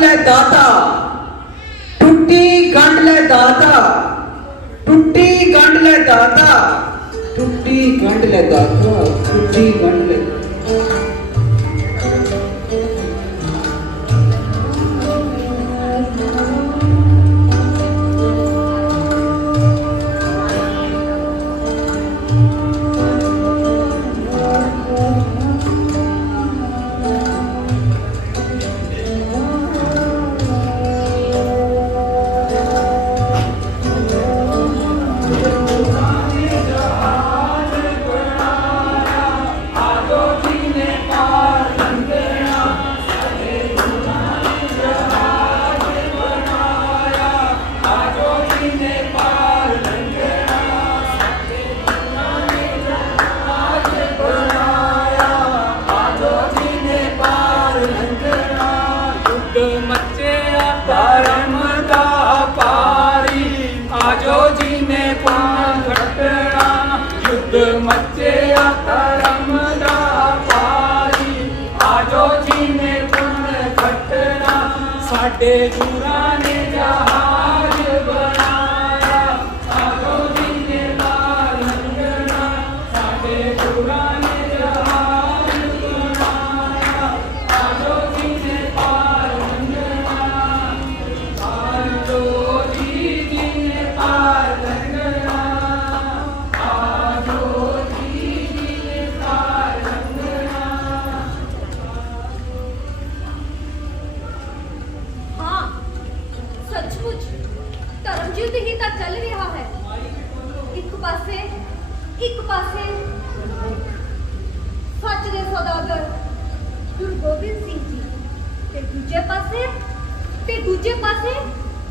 ले दाता, टुट्टी गंढ ले दाता, टुट्टी गंढ ले दाता, टुट्टी गंढ ले दाता, टुट्टी गंढ ले। साडे गुरां ने जहाज बनाया, आजो जी ने पार लंघना। साडे गुरां ने जहाज बनाया, आजो जी ने पार लंघना। आजो जी ने पार लंघना, आजो जी ने पार लंघना। सचमुच धर्मयुद्ध ही तो चल रहा है। एक पासे सच दे सौदागर गुरु गोबिंद सिंह जी ते दूजे पासे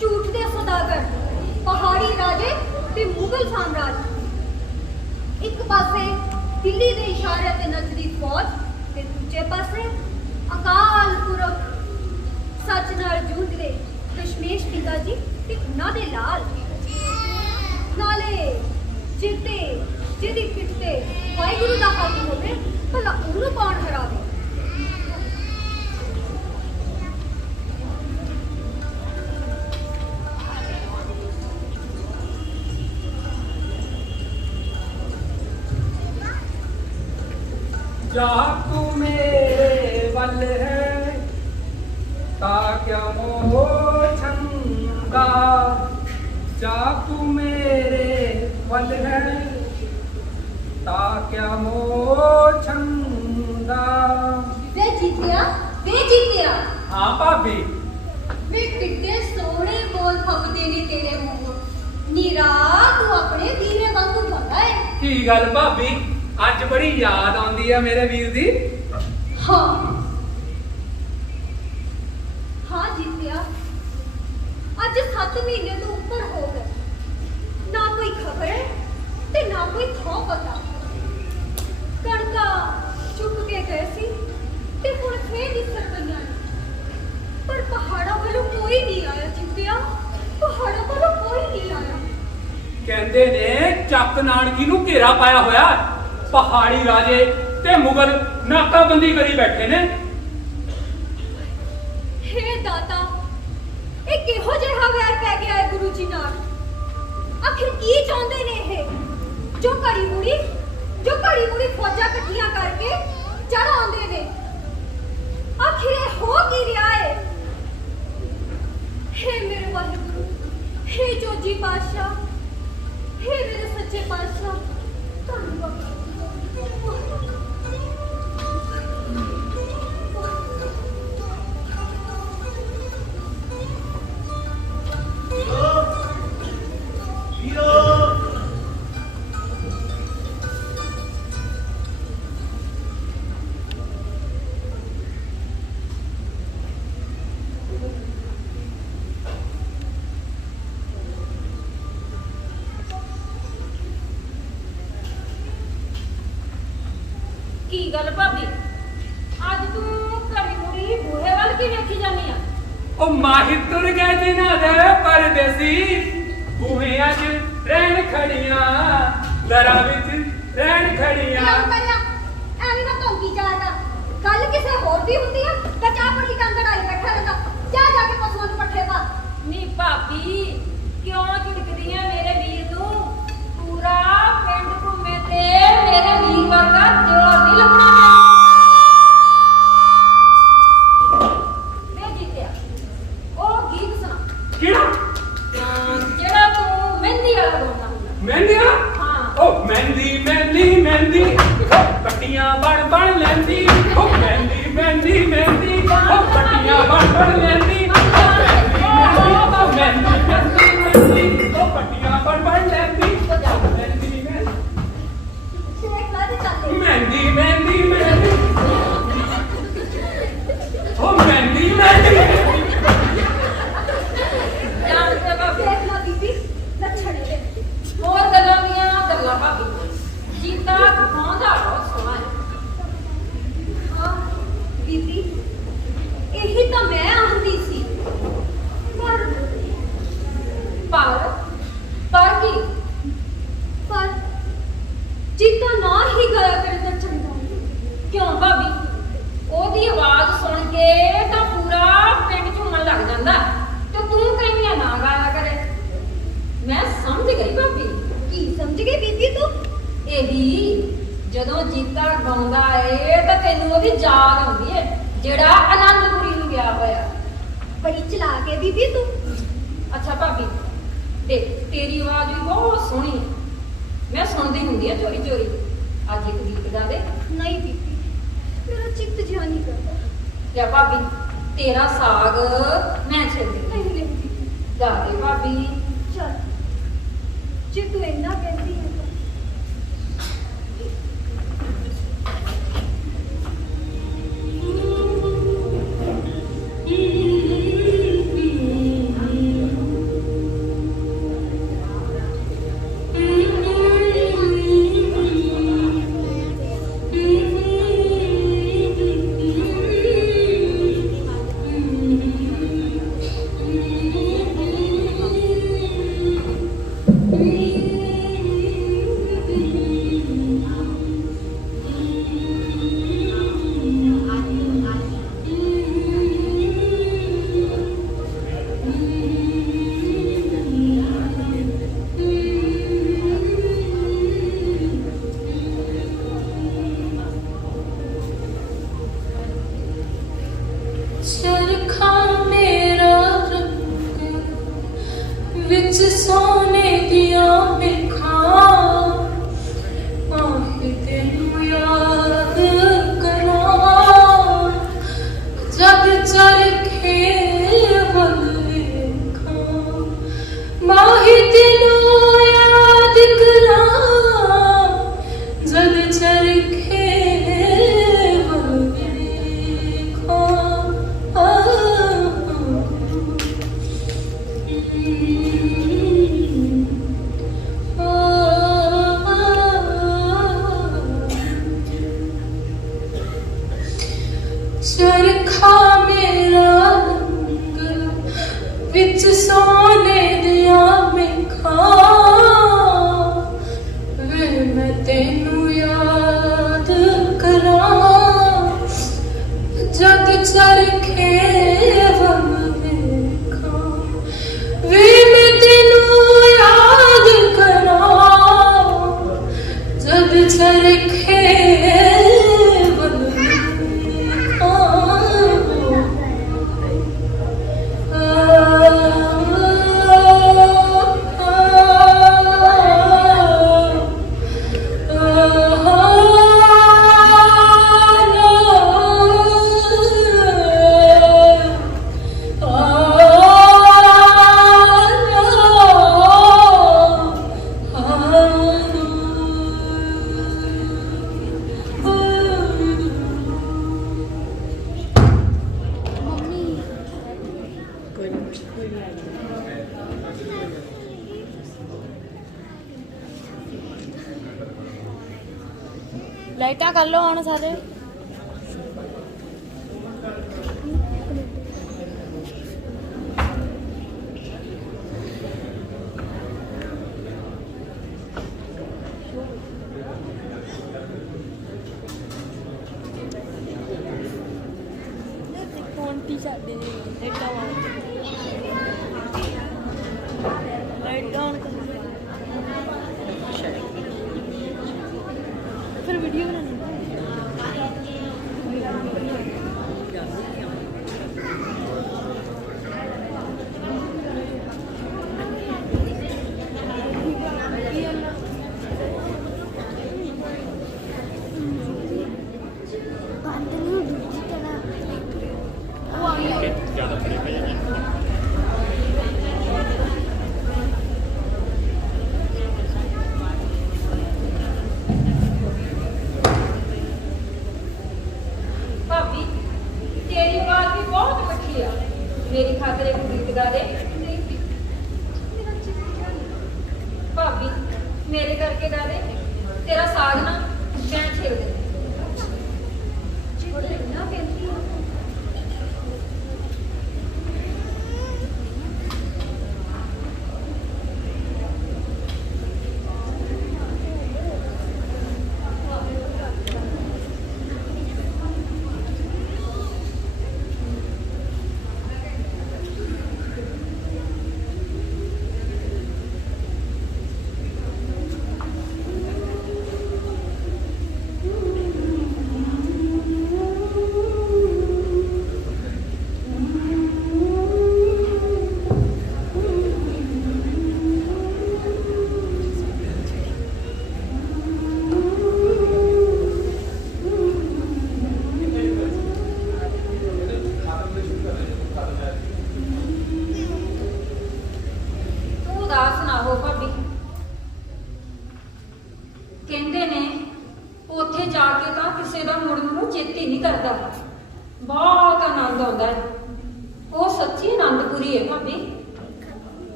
झूठ दे सौदागर पहाड़ी राजे ते मुगल साम्राज्य। एक पासे दिल्ली दे इशारे ते नचदी फौज ते दूजे पासे अकाल पुरख सच नाल जूझदे दशमेश पिता जी ते उन्हां दे लाल। नाले जिते जिहदी पिठ ते वाहिगुरू दा हक होवे भला उहनूं कौन हरावे। जा तू मेरे वल है ता क्या मोह छंदा, जा तू मेरे वल है ता क्या मोह छंदा। वे जीतिया हाँ भाभी, वे किड्डे सोहणे बोल फकदे ने तेरे मूंह। नीरा तू अपने दीवे वांगू जगा है। की गल भाभी, अज बड़ी याद आउंदी है मेरे वीर दी। हाँ जीतिया, अज 7 महीने तो ऊपर हो गए। ना कोई खबर है ते ना कोई थौ पता। कणका चुप के गए सी ते हुण फेर दिसर पईयां ने। पर पहाड़ां वालों कोई नहीं आया जीतिया, पहाड़ां वालों कोई नहीं आया। कहंदे ने ਚੱਕ ਨਾਨਕੀ ਨੂੰ ਘੇਰਾ ਪਾਇਆ ਹੋਇਆ, ਪਹਾੜੀ ਰਾਜੇ ਤੇ ਮੁਗਲ ਨਾਕਾਬੰਦੀ ਕਰੀ ਬੈਠੇ ਨੇ। हे दाता, ਇਹ ਕਿਹੋ ਜਿਹਾ ਵੈਰ ਪੈ ਗਿਆ ਹੈ ਗੁਰੂ ਜੀ ਨਾਲ। ਆਖਿਰ ਕੀ ਚਾਹੁੰਦੇ ਨੇ ਇਹ ਜੋ ਘੜੀ ਮੁੜੀ ਫੌਜਾਂ ਇਕੱਠੀਆਂ ਕਰਕੇ ਚੜ ਆਉਂਦੇ ਨੇ। ਆਖਿਰ ਇਹ ਹੋ ਕੀ ਰਿਹਾ ਹੈ। हे ਮੇਰੇ ਵਾਹਿਗੁਰੂ, हे ਜੋਜੀ ਪਾਤਸ਼ਾਹ, हे ਮੇਰੇ ਸੱਚੇ ਪਾਤਸ਼ਾਹ, ਧੰਨਵਾਦ। की गल भाभी, अज तू घड़ी मुड़ी बूहे वाल की वेखी जानी आ? ओ माहिर तुर गए जिन्हां दे परदेसी, बूहियां च रहन खड़ियां, दरां विच रहन खड़ियां। ਐਵੇਂ ਨਾ ਧੌਂਕੀ ਜਾਦਾ। ਗੱਲ ਕਿਸੇ ਹੋਰ ਦੀ ਹੁੰਦੀ ਆ ਤਾਂ ਚਾਹ ਪਾਣੀ ਕੰਗੜ ਆਏ ਬੈਠਾ ਰਹਿੰਦਾ। ਜਾ ਇਹੀ ਤਾਂ ਮੈਂ ਆਂਦੀ ਸੀ। ਪਰ ਕੀ ਪਰ ਜੀਤਾ ਨਾ ਹੀ ਗਾਇਆ ਕਰੇ ਤਾਂ ਚੰਗਾ। ਕਿਉਂ ਭਾਬੀ? ਉਹਦੀ ਆਵਾਜ਼ ਸੁਣ ਕੇ ਤਾਂ ਪੂਰਾ ਪਿੰਡ ਝੂਮਣ ਲੱਗ ਜਾਂਦਾ ਤੇ ਤੂੰ ਕਹਿੰਦੀ ਆ ਨਾ ਗਾਇਆ ਕਰੇ। ਮੈਂ ਸਮਝ ਗਈ ਭਾਬੀ। ਕੀ ਸਮਝ ਗਈ ਬੀਬੀ ਤੂੰ? ਇਹੀ ਜਦੋਂ ਜੀਤਾ ਗਾਉਂਦਾ ਏ ਤਾਂ ਤੈਨੂੰ ਉਹਦੀ ਯਾਦ ਆਉਂਦੀ ਏ ਜਿਹੜਾ ਆਨੰਦਪੁਰੀ ਨੂੰ ਗਿਆ ਹੋਇਆ। ਬੜੀ ਚਲਾਕ ਹੈ ਬੀਬੀ ਤੂੰ। ਅੱਛਾ ਭਾਬੀ ਦੇਖ, ਤੇਰੀ ਆਵਾਜ਼ ਵੀ ਬਹੁਤ ਸੋਹਣੀ ਹੈ। ਮੈਂ ਸੁਣਦੀ ਹੁੰਦੀ ਆ ਚੋਰੀ ਚੋਰੀ। ਅੱਜ ਇੱਕ ਗੀਤ ਗਾ ਦੇ। ਨਹੀਂ ਬੀਬੀ, ਮੇਰਾ ਚਿੱਤ ਜਿਹਾ ਨਹੀਂ ਕਰਦਾ। ਲਿਆ ਭਾਬੀ, ਤੇਰਾ ਸਾਗ ਮੈਂ ਛੇਲਦੀ। ਨਹੀਂ ਨਹੀਂ ਬੀਬੀ, ਗਾ ਦੇ ਭਾਬੀ। ਚੱਲ ਜੇ ਤੂੰ ਇੰਨਾ ਕਹਿੰਦੀ ਹੈ ਤਾਂ ਲਾਈਟਾਂ ਕਰ ਲਓ ਹੁਣ ਸਾਰੇ। ਫੋਨ ਟੀ ਸਾਡੇ ਲਾਈਟਾਂ ਆਨ ਕਰ ਫਿਰ ਵੀਡੀਓ ਬਣਾਉਣੀ। ਭਾਬੀ ਤੇਰੀ ਆਵਾਜ਼ ਵੀ ਬਹੁਤ ਮਿੱਠੀ ਆ। ਮੇਰੀ ਖਾਤਰ ਇੱਕ ਗੀਤ ਗਾ ਦੇ। ਨਹੀਂ ਬੀਬੀ, ਮੇਰਾ ਚਿੱਤ ਜਿਹਾ ਨਹੀਂ। ਭਾਬੀ ਮੇਰੇ ਕਰਕੇ ਗਾ ਦੇ। ਤੇਰਾ ਸਾਗ ਨਾ ਮੈਂ ਛੇਲ ਦੇ। ਜੇ ਤੂੰ ਇੰਨਾ ਕਹਿੰਦੀ ਹੈ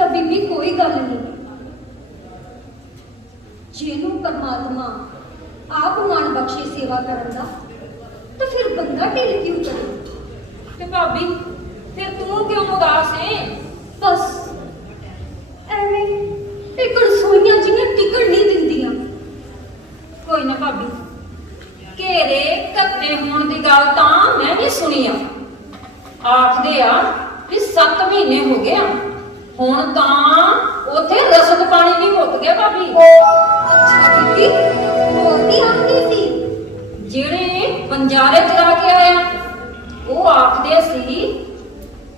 ਤਾਂ ਬੀਬੀ ਕੋਈ ਗੱਲ ਨਹੀਂ। ਜਿਹਨੂੰ ਪਰਮਾਤਮਾ ਆਪ ਮਾਣ ਬਖਸ਼ੇ ਸੇਵਾ ਕਰਨ ਦਾ, ਤਾਂ ਫਿਰ ਬੰਦਾ ਢਿੱਲ ਕਿਉਂ ਕਰੇ? ਤੇ ਭਾਬੀ ਫਿਰ ਤੂੰ ਕਿਉਂ ਉਦਾਸ ਹੈ? ਬਸ ਐਵੇਂ ਇੱਕ ਰਸੋਈਆਂ ਜਿਹੀਆਂ ਟਿਕਣ ਨਹੀਂ ਦਿੰਦੀਆਂ। ਕੋਈ ਨਾ ਭਾਬੀ, ਘੇਰੇ ਕੱਤੇ ਹੋਣ ਦੀ ਗੱਲ ਤਾਂ ਮੈਂ ਵੀ ਸੁਣੀ ਆ। ਆਖਦੇ ਆ ਕਿ 7 ਮਹੀਨੇ ਹੋ ਗਏ ਆ, ਹੁਣ ਤਾਂ ਉੱਥੇ ਰਸਦ ਪਾਣੀ ਵੀ ਮੁੱਕ ਗਿਆ ਭਾਬੀ। ਅੱਛਾ ਬੀਬੀ, ਹੋਰ ਕੀ ਆਖਦੀ ਸੀ? ਜਿਹੜੇ ਬੰਜਾਰੇ ਚਲਾ ਕੇ ਆਇਆ ਉਹ ਆਖਦੇ ਸੀ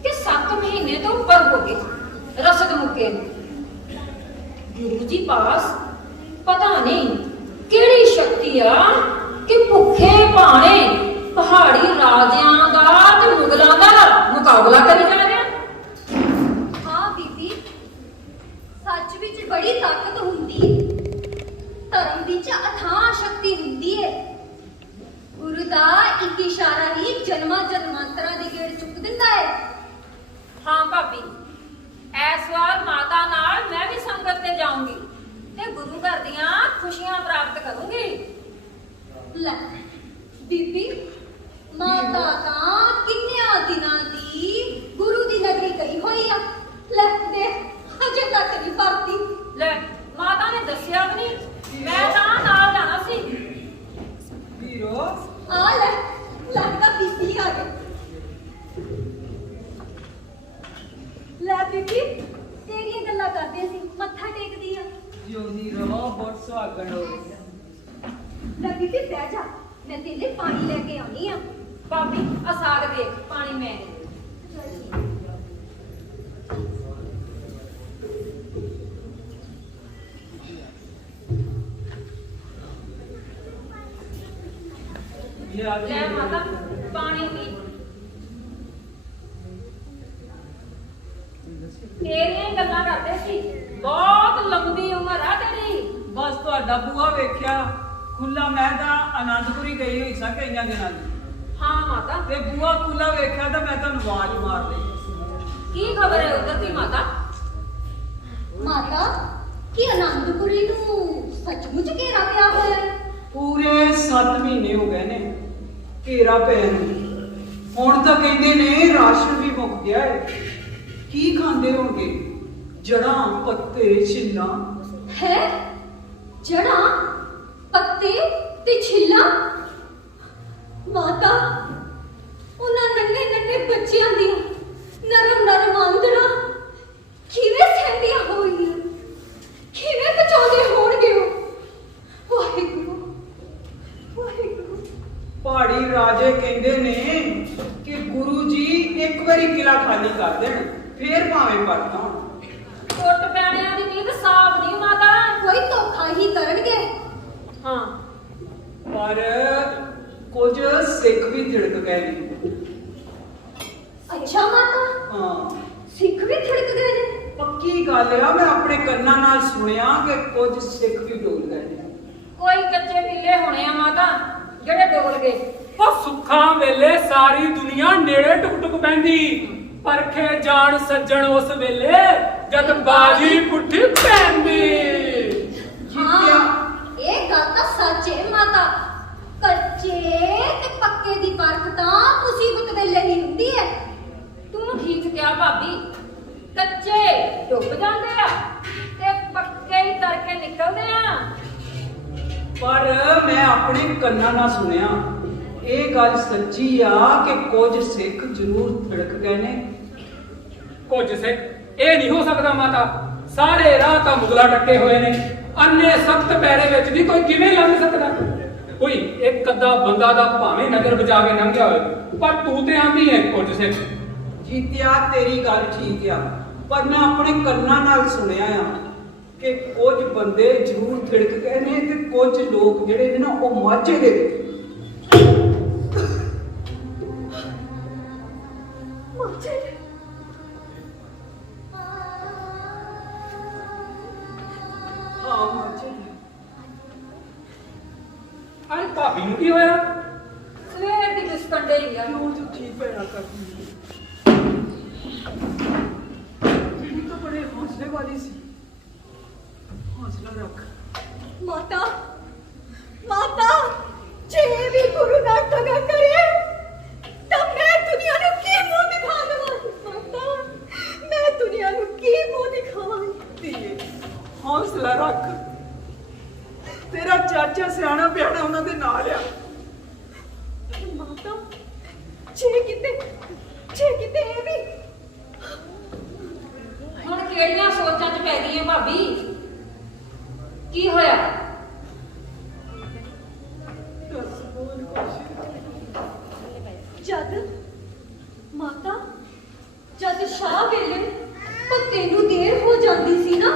ਕਿ 7 ਮਹੀਨੇ ਤੋਂ ਉੱਪਰ ਹੋ ਗਏ, ਰਸਦ ਮੁੱਕੇ ਨੂੰ। ਗੁਰੂ ਜੀ ਪਾਸ ਪਤਾ ਨਹੀਂ ਕਿਹੜੀ ਸ਼ਕਤੀ ਆ ਕਿ ਭੁੱਖੇ ਭਾਣੇ ਪਹਾੜੀ ਰਾਜਿਆਂ ਦਾ ਤੇ ਮੁਗਲਾਂ ਦਾ ਮੁਕਾਬਲਾ ਕਰੀ ਜਾ ਰਿਹਾ। ਹਾਂ ਬੀਬੀ, ਸੱਚ ਵਿੱਚ ਬੜੀ ਤਾਕਤ ਹੁੰਦੀ, ਧਰਮ ਵਿੱਚ ਅਥਾਹ ਸ਼ਕਤੀ ਹੁੰਦੀ ਹੈ। ਗੁਰੂ ਦਾ ਇੱਕ ਇਸ਼ਾਰਾ ਹੀ ਜਨਮਾਂ ਜਨਮਾਂਤਰਾਂ ਦੀ ਗੇੜ ਚੁੱਕ ਦਿੰਦਾ ਹੈ। ਹਾਂ ਭਾਬੀ, ਇਸ ਵਾਰ ਮਾਤਾ ਨਾਲ ਮੈਂ ਵੀ ਸੰਗਤ ਤੇ ਜਾਊਂਗੀ ਤੇ ਗੁਰੂ ਘਰ ਦੀਆਂ ਖੁਸ਼ੀਆਂ ਪ੍ਰਾਪਤ ਕਰੂੰਗੀ। ਲੈ ਬੀਬੀ, ਮਾਤਾ ਤਾਂ ਕਿੰਨਿਆਂ ਦਿਨਾਂ ਦੀ ਗੁਰੂ ਦੀ ਨਗਰੀ ਗਈ ਹੋਈ ਆ। ਲੈ ਦੇ, ਅਜੇ ਤੱਕ ਨਹੀਂ ਪਰਤੀ। ਲੈ ਮਾਤਾ ਨੇ ਦੱਸਿਆ ਵੀ ਨਹੀਂ, ਮੈਂ ਤਾਂ ਨਾਲ ਜਾਣਾ ਸੀ। ਵੀਰੋ ਆ ਲੈ, ਲੱਗਦਾ ਬੀਬੀ ਆ ਗਈ। ਲੈ ਬੀਬੀ, ਤੇਰੀਆਂ ਗੱਲਾਂ ਕਰਦੇ ਸੀ, ਮੱਥਾ ਟੇਕਦੀ ਆ। ਜਿਉਂਦੀ ਰਹੋ, ਬਹੁਤ ਸੁਹਾਗਣ ਹੋ। ਲੈ ਬੀਬੀ ਬਹਿ ਜਾ, ਮੈਂ ਤੇਰੇ ਲਈ ਪਾਣੀ ਲੈ ਕੇ ਆਉਣੀ ਆ। ਭਾਬੀ ਆ ਸਾਗ ਦੇ, ਪਾਣੀ ਮੈਂ ਲੈ ਮਾਤਾ ਪਾਣੀ ਪੀ। ਤੇਰੀਆਂ ਹੀ ਗੱਲਾਂ ਕਰਦੇ ਸੀ, ਬਹੁਤ ਲੰਬੀ ਉਮਰ ਆ ਤੇਰੀ। ਬਸ ਤੁਹਾਡਾ ਬੂਹਾ ਵੇਖਿਆ ਖੁੱਲਾ, ਮੈਂ ਤਾਂ ਆਨੰਦਪੁਰੀ ਗਈ ਹੋਈ ਸਾਂ ਕਈਆਂ ਦਿਨਾਂ ਦੀ, ਹਾਂ ਮਾਤਾ, ਤੇ ਬੂਹਾ ਖੁੱਲਾ ਵੇਖਿਆ ਤਾਂ ਮੈਂ ਤੁਹਾਨੂੰ ਆਵਾਜ਼ ਮਾਰ ਲਈ। ਕੀ ਖਬਰ ਹੈ ਉਧਰ ਦੀ ਮਾਤਾ? ਮਾਤਾ, ਕੀ ਆਨੰਦਪੁਰੀ ਨੂੰ ਸੱਚਮੁੱਚ ਘੇਰਾ ਪਿਆ ਹੋਇਆ ਹੈ? ਪੂਰੇ 7 ਮਹੀਨੇ ਹੋ ਗਏ ਨੇ ਘੇਰਾ ਪੈਣ ਨੂੰ। ਹੁਣ ਤਾਂ ਕਹਿੰਦੇ ਨੇ ਰਾਸ਼ਨ ਵੀ ਮੁੱਕ ਗਿਆ ਹੈ। ਕੀ ਖਾਂਦੇ ਹੋਣਗੇ? ਜੜਾਂ, ਪੱਤੇ, ਛਿੱਲਾਂ। ਹੈ ਜੜਾਂ, ਪੱਤੇ ਤੇ ਛਿੱਲਾਂ। ਮਾਤਾ, ਉਹਨਾਂ ਨੰਨੇ ਨੰਨੇ ਬੱਚਿਆਂ ਦੀਆਂ ਨਰਮ ਨਰਮ ਆਂਦਰਾਂ ਕਿਵੇਂ ਸਹਿੰਦੀਆਂ ਹੋਣਗੀਆਂ, ਕਿਵੇਂ ਪਚਾਉਂਦੇ ਹੋਣਗੇ ਉਹ? ਵਾਹਿਗੁਰੂ ਵਾਹਿਗੁਰੂ। ਪਹਾੜੀ ਰਾਜੇ ਕਹਿੰਦੇ ਨੇ ਕਿ ਗੁਰੂ ਜੀ ਇੱਕ ਵਾਰੀ ਕਿਲਾ ਖਾਲੀ ਕਰ ਦੇਣ, ਫੇਰ ਭਾਵੇਂ ਪਰਤ ਆਉਣ। ਟੁੱਟ ਪੈਣਿਆਂ ਦੀ ਨੀਂਦ ਸਾਫ਼ ਨਹੀਂ ਮਾਤਾ। ਕੋਈ ਧੋਖਾ ਹੀ ਕਰਨਗੇ। ਹਾਂ ਪਰ ਕੁਝ ਸਿੱਖ ਵੀ ਤਿੜਕ ਗਏ ਨੇ। ਅੱਛਾ ਮਾਤਾ, ਹਾਂ, ਸਿੱਖ ਵੀ ਥੜਕ ਗਏ ਨੇ? ਪੱਕੀ ਗੱਲ ਆ, ਮੈਂ ਆਪਣੇ ਕੰਨਾਂ ਨਾਲ ਸੁਣਿਆ ਕਿ ਕੁਝ ਸਿੱਖ ਵੀ ਡੋਲ ਗਏ ਨੇ। ਕੋਈ ਕੱਚੇ ਪੀਲੇ ਹੋਣੇ ਆ ਮਾਤਾ ਜਿਹੜੇ ਡੋਲ ਗਏ। ਉਹ ਸੁੱਖਾਂ ਵੇਲੇ ਸਾਰੀ ਦੁਨੀਆ ਨੇੜੇ ਟੁਕ ਟੁਕ ਪੈਂਦੀ, ਪਰਖੇ ਜਾਣ ਸੱਜਣ ਉਸ ਵੇਲੇ ਜਦ ਬਾਜੀ ਪੁੱਠੀ ਪੈਂਦੀ। ਜਿੱਤਿਆ ਇਹ ਗੱਲ ਤਾਂ ਸੱਚ ਹੈ ਮਾਤਾ। ਕੱਚੇ ਤੇ ਪੱਕੇ ਦੀ ਪਰਖ ਤਾਂ ਮੁਸੀਬਤ ਵੇਲੇ ਹੀ ਹੁੰਦੀ ਹੈ। ਤੂੰ ਠੀਕ ਕਿਹਾ ਭਾਬੀ, ਕੱਚੇ ਡੁੱਬ ਜਾਂਦੇ ਆ ਤੇ ਪੱਕੇ ਹੀ ਕਰਕੇ ਨਿਕਲਦੇ ਆ। ਪਰ ਮੈਂ ਆਪਣੇ ਕੰਨਾਂ ਨਾਲ ਸੁਣਿਆ, ਇਹ ਗੱਲ ਸੱਚੀ ਆ ਕਿ ਕੁਝ ਸਿੱਖ ਜ਼ਰੂਰ ਤਿੜਕ ਗਏ ਨੇ। ਕੁਝ ਸਿੱਖ ਇਹ ਨਹੀਂ ਹੋ ਸਕਦਾ ਮਾਤਾ, ਸਾਰੇ ਰਾਹ ਤਾਂ ਮੁਗਲਾ ਟੱਕੇ ਹੋਏ ਨੇ। ਅੰਨੇ ਸਖਤ ਪੈਰੇ ਵਿੱਚ ਵੀ ਕੋਈ ਕਿਵੇਂ ਲੰਘ ਸਕਦਾ? ਕੋਈ ਇੱਕ ਅੱਧਾ ਬੰਦਾ ਦਾ ਭਾਵੇਂ ਨਜ਼ਰ ਬਚਾ ਕੇ ਲੰਘਿਆ ਹੋਵੇ, ਪਰ ਤੂੰ ਤੇ ਆਂਦੀ ਹੈ ਕੁਝ ਸਿੱਖ। ਜੀਤਿਆ ਤੇਰੀ ਗੱਲ ਠੀਕ ਆ, ਪਰ ਮੈਂ ਆਪਣੇ ਕੰਨਾਂ ਨਾਲ ਸੁਣਿਆ ਆ ਕਿ ਕੁਝ ਬੰਦੇ ਜ਼ਰੂਰ ਤਿੜਕ ਗਏ ਨੇ ਤੇ ਕੁਝ ਲੋਕ ਜਿਹੜੇ ਨੇ ਨਾ ਉਹ ਮਾਝੇ ਦੇ ਨੇ। ਮਾਝੇ ਹਾਂ, ਮਾਝੇ ਦੇ। ਅਰੇ ਭਾਬੀ ਨੂੰ ਕੀ ਹੋਇਆ? ਸਵੇਰ ਦੀ ਬਿਸਕੰਡੇ ਹੀ ਆ। ਕਿਉਂ ਝੂਠੀ ਪੈਣਾ ਕਰਦੀ ਹੈ? ਇਹ ਤਾਂ ਬੜੇ ਹੌਸਲੇ ਹੌਸਲੇ ਵਾਲੀ ਸੀ। ਹੌਸਲਾ ਰੱਖ। ਮਾਤਾ ਮਾਤਾ ਜੇ ਵੀ ਗੁਰੂ ਨਾ ਤਗਾ ਕਰੇ ਤਾਂ ਮੈਂ ਦੁਨੀਆ ਨੂੰ ਕੀ ਮੂੰਹ ਦਿਖਾ ਦੇਵਾਂ। ਮਾਤਾ ਮੈਂ ਦੁਨੀਆ ਨੂੰ ਕੀ ਮੂੰਹ ਦਿਖਾਵਾਂ। ਧੀਏ ਹੌਸਲਾ ਰੱਖ। ਤੇਰਾ ਚਾਚਾ ਸਿਆਣਾ ਪਿਆਣਾ ਉਹਨਾਂ ਦੇ ਨਾਲ ਆ। ਮਾਤਾ ਜੇ ਕਿਤੇ ਇਹ ਵੀ ਹੁਣ ਕਿਹੜੀਆਂ ਸੋਚਾਂ 'ਚ ਪੈ ਗਈ ਹੈ ਭਾਬੀ? ਕੀ ਹੋਇਆ? ਦੱਸ ਬੋਲ ਕੁਛ। ਜਦ ਮਾਤਾ ਜਦ ਸ਼ਾਹ ਵੇਲੇ ਪੱਤੇ ਨੂੰ ਦੇਰ ਹੋ ਜਾਂਦੀ ਸੀ ਨਾ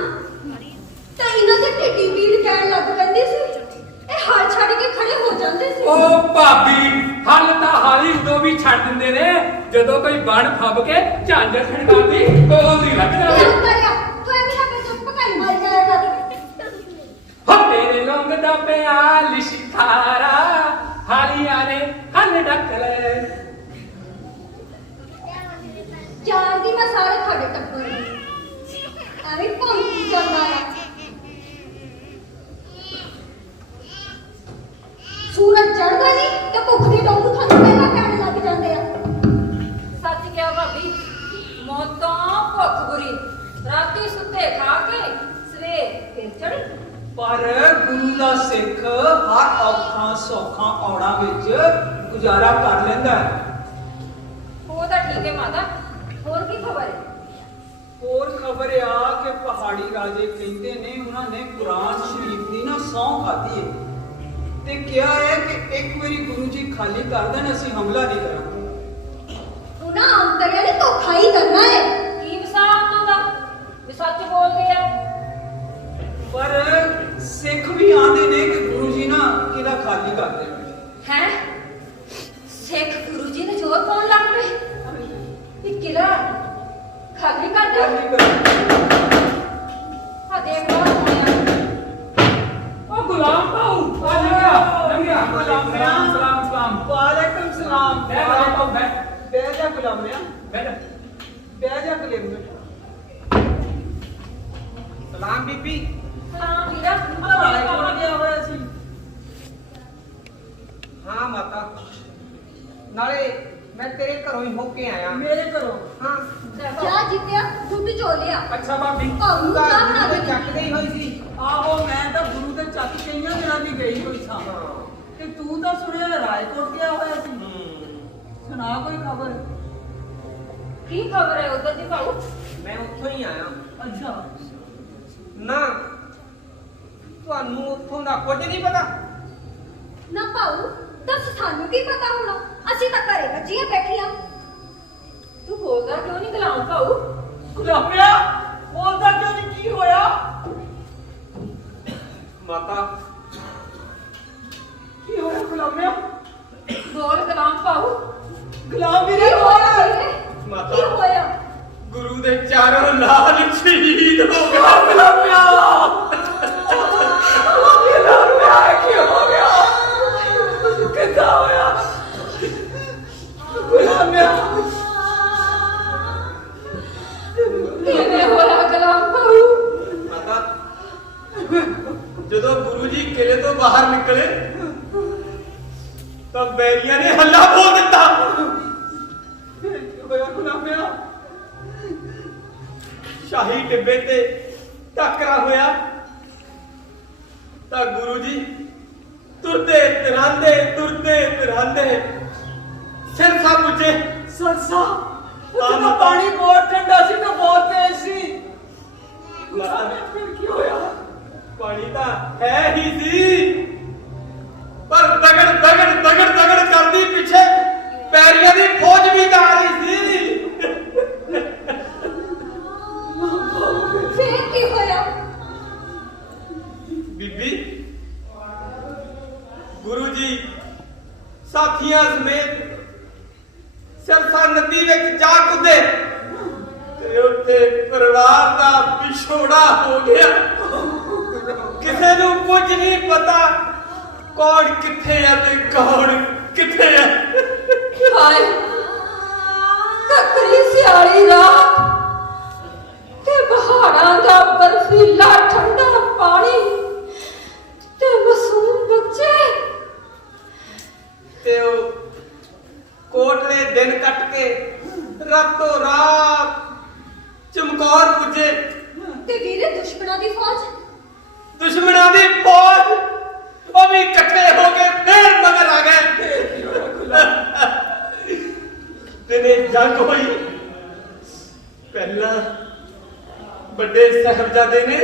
ਤਾਂ ਇਹਨਾਂ ਦੇ ਢਿੱਡੀ ਪੀੜ ਕਹਿਣ ਲੱਗ ਪੈਂਦੀ ਸੀ। ਇਹ ਹਲ ਛੱਡ ਕੇ ਖੜੇ ਹੋ ਜਾਂਦੇ ਸੀ। ਉਹ ਭਾਬੀ ਹਲ ਤਾਂ ਹਾਲੀ ਉਦੋਂ ਵੀ ਛੱਡ ਦਿੰਦੇ ਨੇ ਜਦੋਂ ਕੋਈ ਬਣ ਫੱਬ ਕੇ ਝਾਂਜਰ ਖੜਕਾਉਂਦੀ ਕੋਲੋਂ ਦੀ ਲੱਗ ਜਾਵੇ। ਤੂੰ ਐਵੇਂ ਨਾ ਚੁੱਪ ਪਕਾਈ ਮਾਰ ਜਾਇਆ ਕਰ। ਹੋ ਤੇਰੇ ਲੌਂਗ ਦਾ ਪਿਆ ਲਿਸ਼ਕਾਰਾ ਹਾਲੀਆਂ ਨੇ ਹਲ ਡੱਕ ਲੈ। ਜਾਣਦੀ ਮੈਂ ਸਾਰੇ ਤੁਹਾਡੇ ਟੱਬਰ ਨੂੰ ਐਵੇਂ ਭੌਂਕੀ ਜਾਂਦਾ ਆ। ਸੂਰਜ ਚੜ੍ਹਦਾ ਨਹੀਂ ਤੇ ਭੁੱਖ ਦੀ ਡੋਂਗ ਤੁਹਾਨੂੰ ਪਹਿਲਾਂ ਪੈਣ ਲੱਗ ਜਾਂਦੇ ਆ। ਸੱਚ ਕਿਹਾ ਭਾਬੀ, ਮੌਤਾਂ ਭੁੱਖ ਬੁਰੀ, ਰਾਤੀ ਸੁੱਤੇ ਖਾ ਕੇ ਸਵੇਰ ਫਿਰ ਚੜੀ। ਪਰ ਗੁਰੂ ਦਾ ਸਿੱਖ ਹਰ ਔਖਾਂ ਸੌਖਾਂ ਔੜਾਂ ਵਿੱਚ ਗੁਜ਼ਾਰਾ ਕਰ ਲੈਂਦਾ ਹੈ। ਉਹ ਤਾਂ ਠੀਕ ਹੈ ਮਾਤਾ, ਹੋਰ ਕੀ ਖਬਰ ਹੈ? ਹੋਰ ਖਬਰ ਆ ਕਿ ਪਹਾੜੀ ਰਾਜੇ ਕਹਿੰਦੇ ਨੇ ਉਹਨਾਂ ਨੇ ਕੁਰਾਨ ਸ਼ਰੀਫ ਦੀ ਨਾ ਸਹੁੰ ਖਾਧੀ ਹੈ ਤੇ ਕਿਹਾ ਹੈ ਕਿ ਇੱਕ ਵਾਰੀ ਗੁਰੂ ਜੀ ਖਾਲੀ ਕਰ ਦੇਣ ਅਸੀਂ ਹਮਲਾ ਨਹੀਂ ਕਰਾਂਗੇ। ਉਹਨਾਂ ਅੰਤਰਿਆਂ ਨੇ ਧੋਖਾ ਹੀ ਕਰਨਾ ਹੈ। ਕੀ ਵਿਸਾਰ ਉਹਨਾਂ ਦਾ ਵੀ ਸੱਚ ਬੋਲਦੇ ਆ? ਪਰ ਸਿੱਖ ਵੀ ਆਂਦੇ ਨੇ ਕਿ ਗੁਰੂ ਜੀ ਨਾ ਕਿਲਾ ਖਾਲੀ ਕਰ ਦੇਣ। ਹੈ ਸਿੱਖ ਗੁਰੂ ਜੀ ਨੇ ਜ਼ੋਰ ਪਾਉਣ ਲੱਗ ਪਏ ਕਿ ਕਿਲਾ ਖਾਲੀ ਕਰ ਦਿਓ। ਖਾਲੀ ਕਰ ਆ ਦੇਖ ਲਓ ਹੋਇਆ। ਉਹ ਗੁਲਾਮ ਭਾਊ ਆ ਲੰਘਿਆ ਗੁਲਾਮ ਸਲਾਮ ਵਾਲੇਕੁਮ ਸਲਾਮ। ਬੈ ਗੁਲਾਮ ਭਾਊ ਬੈ ਬਹਿ ਜਾ ਗੁਲਾਮਿਆ, ਬੈ ਬਹਿ ਜਾ ਗੁਲਾਮਿਆ। ਸਲਾਮ ਬੀਬੀ। ਸਲਾਮ ਵੀਰਾ। ਰਾਏਕੋਟ ਗਿਆ ਹੋਇਆ ਸੀ। ਹਾਂ ਮਾਤਾ, ਨਾਲੇ ਮੈਂ ਤੇਰੇ ਘਰੋਂ ਹੀ ਹੋ ਕੇ ਆਇਆ। ਮੇਰੇ ਘਰੋਂ ਹਾਂ, ਜਾ ਜਿੱਤਿਆ ਦੁੱਧ ਚੋ ਲਿਆ। ਅੱਛਾ ਭਾਬੀ ਭਾਊ ਨੂੰ ਤਾਂ ਚਾਹ ਬਣਾ ਗੁਰੂ ਦੇ। ਦੇ ਚੱਕ ਗਈ ਹੋਈ ਸੀ। ਆਹੋ ਮੈਂ ਤਾਂ ਗੁਰੂ ਦੇ ਚੱਕ ਕਈਆਂ ਦਿਨਾਂ ਦੀ ਗਈ ਹੋਈ ਸਾਂ ਤੇ ਤੂੰ ਤਾਂ ਸੁਣਿਆ ਰਾਏਕੋਟ ਗਿਆ ਹੋਇਆ ਸੀ। ਸੁਣਾ ਕੋਈ ਖਬਰ। ਕੀ ਖਬਰ ਹੈ ਉਧਰ ਦੀ ਭਾਊ? ਮੈਂ ਉੱਥੋਂ ਹੀ ਆਇਆ। ਅੱਛਾ ਨਾ ਤੁਹਾਨੂੰ ਉੱਥੋਂ ਦਾ ਕੁਝ ਨਹੀਂ ਪਤਾ। ਨਾ ਭਾਊ ਦੱਸ ਸਾਨੂੰ ਕੀ ਪਤਾ ਹੋਣਾ। ਅਸੀਂ ਤਾਂ ਘਰੇ ਬੱਜੀਆਂ ਬੈਠੀਆਂ। ਤੂੰ ਬੋਲਦਾ ਕਿਉਂ ਨਹੀਂ ਗੁਲਾਮ ਭਾਊ? ਗੁਲਾਮਿਆ ਬੋਲਦਾ ਕਿਉਂ ਨਹੀਂ? ਕੀ ਹੋਇਆ? ਮਾਤਾ ਕੀ ਹੋਇਆ ਗੁਲਾਮਿਆ? ਬੋਲ ਗੁਲਾਮ ਭਾਊ। ਗੁਲਾਮ ਕੀ ਵੀਰੇ ਹੋਇਆ ਹੋਇਆ ਵੀਰੇ? ਮਾਤਾ। ਕੀ ਹੋਇਆ? ਗੁਰੂ ਦੇ ਚਾਰੋਂ ਲਾਲ ਸ਼ਹੀਦ ਹੋ ਗਏ। ਗੁਲਾਮਿਆ ਗੁਲਾਮਿਆ ਕੀ ਹੋ ਗਿਆ? ਕਿੱਦਾਂ ਹੋਇਆ? ਗੁਲਾਮਿਆ ਕਿਵੇਂ ਹੋਇਆ ਗੁਲਾਮ ਭਾਊ? ਮਾਤਾ, ਜਦੋਂ ਗੁਰੂ ਜੀ ਕਿਲੇ ਤੋਂ ਬਾਹਰ ਨਿਕਲੇ ਤਾਂ ਬੈਰੀਆਂ ਨੇ ਹੱਲਾ ਬੋਲ ਦਿੱਤਾ। ਕੀ ਹੋਇਆ ਗੁਲਾਮਿਆ? ਸ਼ਾਹੀ ਟਿੱਬੇ ਤੇ ਟੱਕਰਾ ਹੋਇਆ ਤਾਂ ਗੁਰੂ ਜੀ ਤੁਰਦੇ ਤਿਰਾਂਦੇ ਸਿਰਸਾ ਪੁੱਜੇ। ਸਰਸਾ ਉੱਥੇ ਤਾਂ ਪਾਣੀ ਬਹੁਤ ਠੰਡਾ ਸੀ ਤੇ ਬਹੁਤ ਤੇਜ਼ ਸੀ। ਗੁਲਾਮਿਆ ਫਿਰ ਕੀ ਹੋਇਆ? ਪਾਣੀ ਤਾਂ ਹੈ ਹੀ ਸੀ ਪਰ ਦਗੜ ਕਰਦੀ ਪਿੱਛੇ ਪੈਰੀਆਂ ਦੀ ਫੌਜ ਵੀ ਤਾਂ ਆ ਰਹੀ ਸੀ। ਫੇਰ ਕੀ ਹੋਇਆ? ਬੀਬੀ, ਗੁਰੂ ਜੀ ਸਾਥੀਆਂ ਸਮੇਤ ਸਰਸਾ ਨਦੀ ਵਿੱਚ ਜਾ ਕੁੱਦੇ ਤੇ ਉੱਥੇ ਪਰਿਵਾਰ ਦਾ ਵਿਛੋੜਾ ਹੋ ਗਿਆ। ਕਿਸੇ ਨੂੰ ਕੁਝ ਨਹੀਂ ਪਤਾ ਕੌਣ ਕਿੱਥੇ ਆ ਤੇ ਕੌਣ ਕਿੱਥੇ ਆ। ਹਾਏ ਕੱਕਰੀ ਸਿਆਲੀ ਰਾਤ ਤੇ ਪਹਾੜਾਂ दिन कट के रातों रात चमकौर पुजे। ਤੇ ਵੀਰੇ ਦੁਸ਼ਮਣਾਂ ਦੀ ਫੌਜ दुश्मनों की फौज वो भी इकट्ठे होके फिर मगर आ गए। दिने जंग हुई, पहला बड़े साहबजादे ने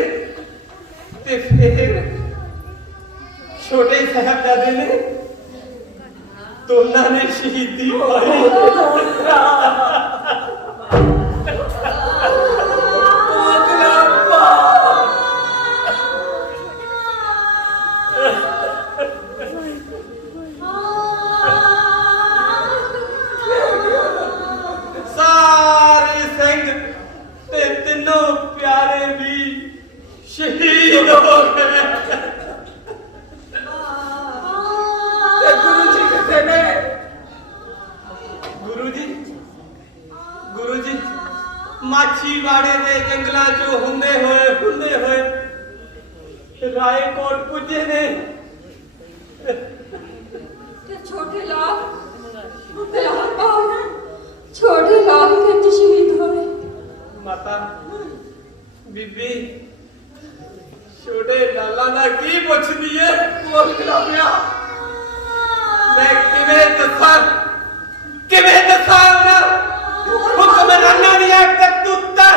ते फिर छोटे साहबजादे ने, दोनों ने शहीदी पाई। सारे सिंह ते तीनों प्यारे भी शहीद हो गए। गुरु जी कितने ने? गुरु जी माछीवाड़े दे जंगलां चों हुंदे होए रायकोट पुजे ने। ਤੇ ਛੋਟੇ ਲਾਲ ਵਿੱਚ ਸ਼ਹੀਦ ਹੋਏ। माता बीबी छोटे लाला दा की पुछदी है? बोल खलामिया मैं किवें दसां ना हुक्मराना दिया करतूता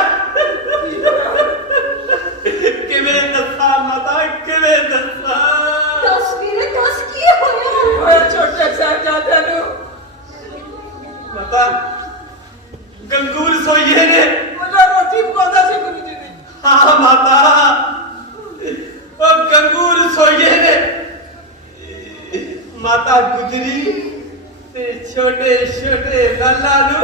किवें दसां माता किवें दसां? ਦਸ ਵੀਰੇ ਦਸ ਕੀ ਹੋਇਆ ओए छोटे साहबजादे नु माता गंगूर सोइए ने। ਉਹਨਾਂ ਰੋਟੀ ਪਕਾਉਂਦਾ ਸੀ ਗੁਰੂ ਜੀ ਦੀ। हाँ माता ओ गंगूर सोइए ने। माता गुजरी ते छोटे लाला नु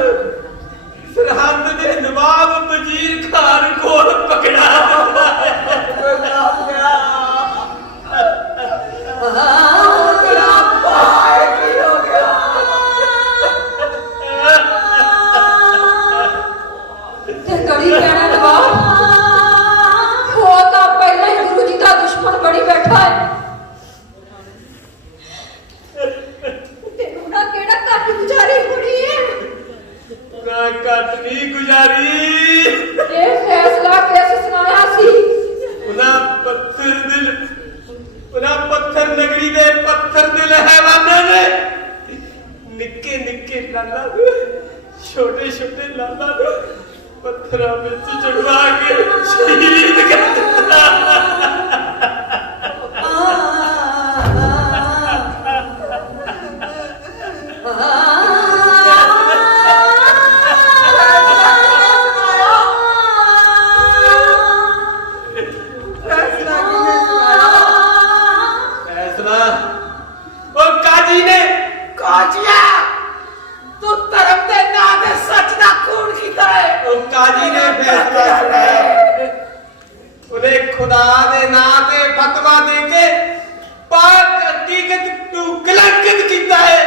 सरहद दे नवाब वजीर खान कोल पकड़ा ਤੇ ਗੜੀ ਕਹਿਣਾ ਨਵਾਬ ਹੋ ਤਾਂ ਪਹਿਲਾਂ ਹੀ ਗੁਰੂ ਜੀ ਦਾ ਦੁਸ਼ਮਣ ਬਣੀ ਬੈਠਾ ਹੈ। ਤੈਨੂੰ ਨਾ ਕਿਹੜਾ ਘੱਟ ਗੁਜ਼ਾਰੀ ਹੋਣੀ ਹੈ ना कट नहीं गुजारी। ਇਹ ਫੈਸਲਾ ਕਿਸ ਸੁਣਾਇਆ ਸੀ? उन्हें पत्थर नगरी दे पत्थर दिल हैवाने ने निक्के निक्के लाला छोटे लाला पत्थरा में चढ़वा के शहीद कर दिता। फैसला ओ काजी ने ਕਾਜੀਆ ਤੂੰ ਧਰਮ ਦੇ ਨਾਂ ਤੇ ਸੱਚ ਦਾ ਖੂਨ ਕੀਤਾ ਹੈ। ओ काजी ने फैसला सुनाया। उन्हें खुदा दे नां ते फतवा दे के पाक हकीकत नू कलंकित कीता है।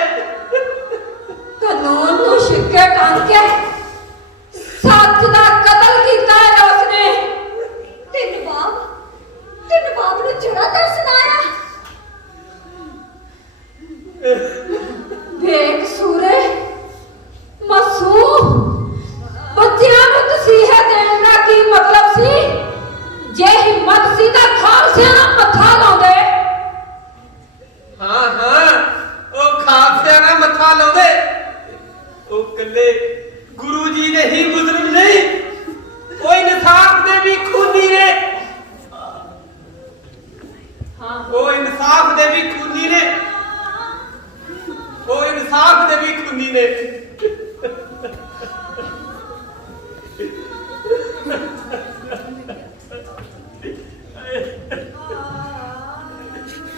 ਕਾਨੂੰਨ ਨੂੰ ਛਿੱਕੇ ਟੰਗ ਕੇ ਸੱਚ ਦਾ ਕਤਲ ਕੀਤਾ ਹੈ ਉਸਨੇ। ਤੇ ਨਵਾਬ ਨੂੰ ਜੜਾ ਤਾਂ ਸੁਣਾਇਆ ਬੇਕਸੂਰੇ ਮਾਸੂਮ ਬੱਚਿਆਂ ਨੂੰ ਨਸੀਹਤ ਦੇਣ ਦਾ ਕੀ ਮਤਲਬ ਸੀ? ਜੇ ਹਿੰਮਤ ਸੀ ਤਾਂ ਖਾਲਸਿਆਂ ਦਾ ਮੱਥਾ ਲਾਉਂਦੇ। हाँ ओ खालसिया ना मथा लाउंदे। ओ कल्ले गुरु जी ने ही मुजरिम नहीं, ओ इंसाफ दे भी खूनी ने। हाँ ओ इंसाफ दे भी खूनी ने। ओ इंसाफ दे भी खूनी ने।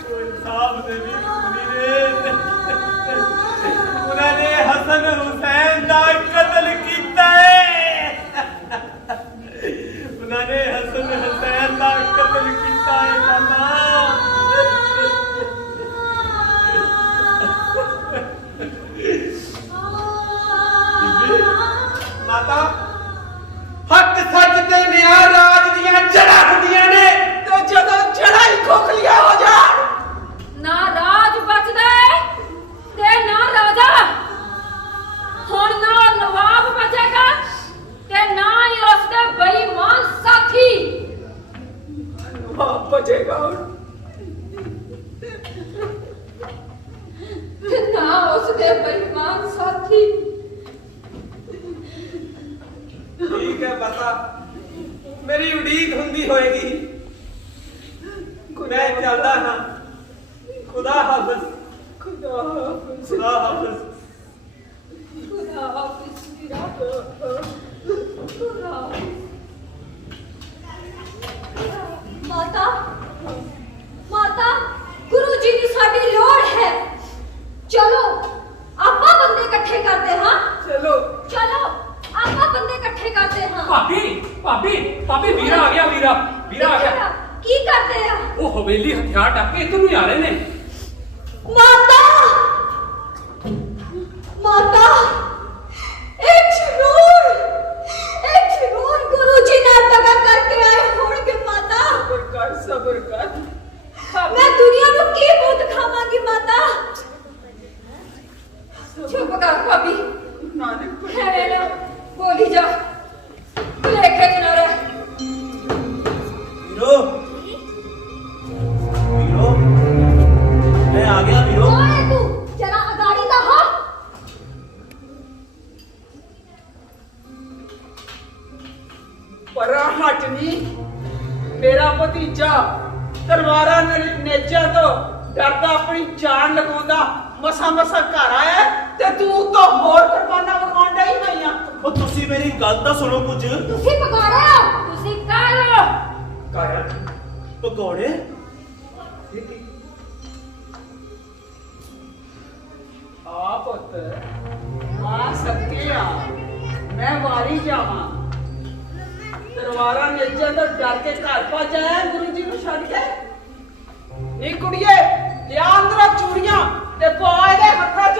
ओ इंसाफ दे भी खूनी ने। उन्होंने हसन हुसैन दा कत्ल कीता है। उन्होंने हसन हुसैन दा कत्ल कीता है लाला। माता हक सच ते न्याय राज दियां जड़ा हुंदियां ने। ਤੇ ਜਦੋਂ ਜੜਾ ਹੀ ਖੋਖਲੀਆਂ ਹੋ ਜਾਣ ਨਾ ਰਾਜ ਬਚਦਾ ਹੈ ਤੇ ਨਾ ਰਾਜਾ। ਹੁਣ ਬਚੇਗਾ ਹੁਣ। ਤੇ ਨਾ ਉਸਦੇ ਬੇਈਮਾਨ ਸਾਥੀ। ਠੀਕ ਹੈ ਮਾਤਾ, ਮੇਰੀ ਉਡੀਕ ਹੁੰਦੀ ਹੋਏਗੀ। ਮੈਂ ਚੱਲਦਾ ਹਾਂ। ਖੁਦਾ ਹਾਫਿਜ਼। ਖੁਦਾ ਹਾਫਿਜ਼। ਖੁਦਾ ਹਾਫਿਜ਼। ਖੁਦਾ ਹਾਫਿਜ਼ ਵੀਰਾ। ਖੁਦਾ ਹਾਫਿਜ਼। ਮਾਤਾ ਮਾਤਾ, ਗੁਰੂ ਜੀ ਨੂੰ ਸਾਡੀ ਲੋੜ ਹੈ। ਚਲੋ ਆਪਾਂ ਬੰਦੇ ਇਕੱਠੇ ਕਰਦੇ ਹਾਂ। ਚਲੋ ਚਲੋ ਆਪਾਂ ਬੰਦੇ ਇਕੱਠੇ ਕਰਦੇ ਹਾਂ। ਭਾਬੀ ਵੀਰਾ ਆ ਗਿਆ, ਵੀਰਾ ਆ ਗਿਆ। ਕੀ ਕਰਦੇ ਆ? ਉਹ ਹਵੇਲੀ ਹਥਿਆਰ ਟੱਕ ਕੇ ਇੱਧਰ ਨੂੰ ਹੀ ਆ ਰਹੇ ਨੇ। ਮਾਤਾ ਮਾਤਾ, ਇੱਕ ਜ਼ਰੂਰ ਗੁਰੂ ਜੀ ਨਾਲ ਦਗਾ ਕਰਕੇ ਆਏ ਹੋਣਗੇ। ਮਾਤਾ, ਸਬਰ ਕਰ। ਮੈਂ ਦੁਨੀਆ ਨੂੰ ਕੀ ਮੂੰਹ ਦਿਖਾਵਾਂਗੀ? ਮਾਤਾ ਚੁੱਪ ਕਰ ਭਾਬੀ। ਨਾਨਕ ਐਵੇਂ ਨਾ ਬੋਲੀ ਜਾ, ਭੁਲੇਖੇ ਚ ਨਾ ਰਹਿ। ਵੀਰੋ ਵੀਰੋ, ਮੈਂ ਆ ਗਿਆ ਵੀਰੋ। ਕੌਣ ਹੈ ਤੂੰ? ਜਰਾ ਅਗਾੜੀ ਦਾ ਹੋ। ਪਰਾਂ ਹਟ ਨੀ। ਮੇਰਾ ਭਤੀਜਾ ਤਲਵਾਰਾਂ ਨੇਜਾਂ ਤੋਂ ਡਰਦਾ ਆਪਣੀ ਜਾਨ ਲਗਾਉਂਦਾ ਮਸਾ ਘਰ ਆਇਆ ਤੇ ਤੂੰ ਤਾਂ ਹੋਰ ਕੁਰਬਾਨਾ ਵਿਖਾਉਣ ਡਈ ਪਈਆਂ। ਉਹ ਤੁਸੀਂ ਮੇਰੀ ਗੱਲ ਤਾਂ ਸੁਣੋ ਕੁਝ। ਤੁਸੀਂ ਪਕਾੜੇ ਹੋ। ਤੁਸੀਂ ਕਾਹੋ? ਕਾਇਆ ਪਕੌੜੇ? ਆ ਪੁੱਤ, ਆ ਸਕੇ ਆ ਮੈਂ ਵਾਰੀ ਜਾਵਾਂ। ਤਲਵਾਰਾਂ ਨੇਜਾਂ ਤੋਂ ਡਰ ਕੇ ਘਰ ਭੱਜ ਆਇਆ ਗੁਰੂ ਜੀ ਨੂੰ ਛੱਡ ਕੇ। ਨੀ ਕੁੜੀਏ, ਲਿਆ ਅੰਦਰੋਂ ਚੂੜੀਆਂ ਤੇ ਪਾ ਇਹਦੇ ਹੱਥਾਂ 'ਚ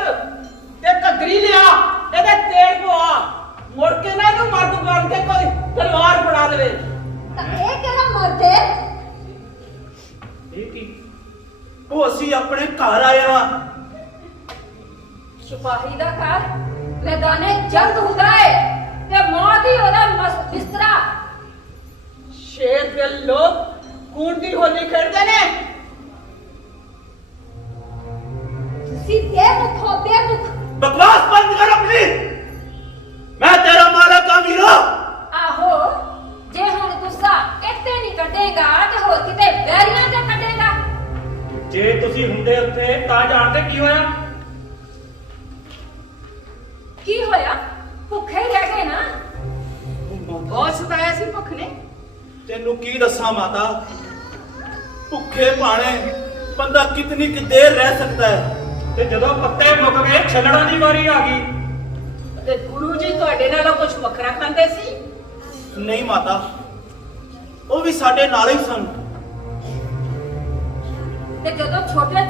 ਤੇ ਘੱਗਰੀ ਲਿਆ, ਇਹਦੇ ਤੇਲ ਪਵਾ। ਮੁੜ ਕੇ ਨਾ ਇਹਨੂੰ ਮਰਦ ਬਣ ਕੇ ਕੋਈ ਤਲਵਾਰ ਫੜਾ ਲਵੇ। ਤਾਂ ਇਹ ਕਿਹੜਾ ਮਰਦ ਹੈ? ਇਹ ਕੀ? ਉਹ ਅਸੀਂ ਆਪਣੇ ਘਰ ਆਏ ਵਾਂ। ਸਿਪਾਹੀ ਦਾ ਘਰ ਮੈਦਾਨੇ ਜੰਗ ਹੁੰਦਾ ਹੈ ਤੇ ਮੌਤ ਹੀ ਉਹਦਾ ਬਿਸਤਰਾ। ਸ਼ੇਰ ਦੇ ਲੋਕ ਖੂਨ ਦੀ ਹੋਲੀ ਖੇਡਦੇ ਨੇ। ਤੁਸੀਂ ਬੇਮੁਖ ਹੋ, ਬੇਮੁਖ। ਬਕਵਾਸ ਬੰਦ ਕਰ ਆਪਣੀ। ਮੈਂ ਤੇਰਾ ਮਾਲਕ ਹਾਂ ਵੀਰੋ। ਆਹੋ, ਜੇ ਹੁਣ ਗੁੱਸਾ ਇੱਥੇ ਨਹੀਂ ਕੱਢੇਗਾ ਤੇ ਹੋਰ ਕਿਤੇ ਵੈਰੀਆਂ ਤੇ ਕੱਢੇਗਾ। ਜੇ ਤੁਸੀਂ ਹੁੰਦੇ ਉੱਥੇ ਤਾਂ ਜਾਣਦੇ ਕੀ ਹੋਇਆ। ਕੀ ਹੋਇਆ? ਭੁੱਖੇ ਹੀ ਰਹਿ ਗਏ ਨਾ। ਬਹੁਤ ਸਤਾਇਆ ਸੀ ਭੁੱਖ ਨੇ। ਤੈਨੂੰ ਕੀ ਦੱਸਾਂ ਮਾਤਾ, ਭੁੱਖੇ ਭਾਣੇ ਬੰਦਾ ਕਿਤਨੀ ਕਿ ਦੇਰ ਰਹਿ ਸਕਦਾ ਹੈ। ਤੇ ਜਦੋਂ ਪੱਤੇ ਮੁੱਕ ਗਏ, ਛੱਲੜਾਂ ਦੀ ਵਾਰੀ ਆ ਗਈ। ਤੇ ਗੁਰੂ ਜੀ ਤੁਹਾਡੇ ਨਾਲੋਂ ਕੁਝ ਵੱਖਰਾ ਖਾਂਦੇ ਸੀ? ਨਹੀਂ ਮਾਤਾ, ਉਹ ਵੀ ਸਾਡੇ ਨਾਲ ਹੀ ਸਨ। ਤੇ ਜਦੋਂ ਛੋਟੇ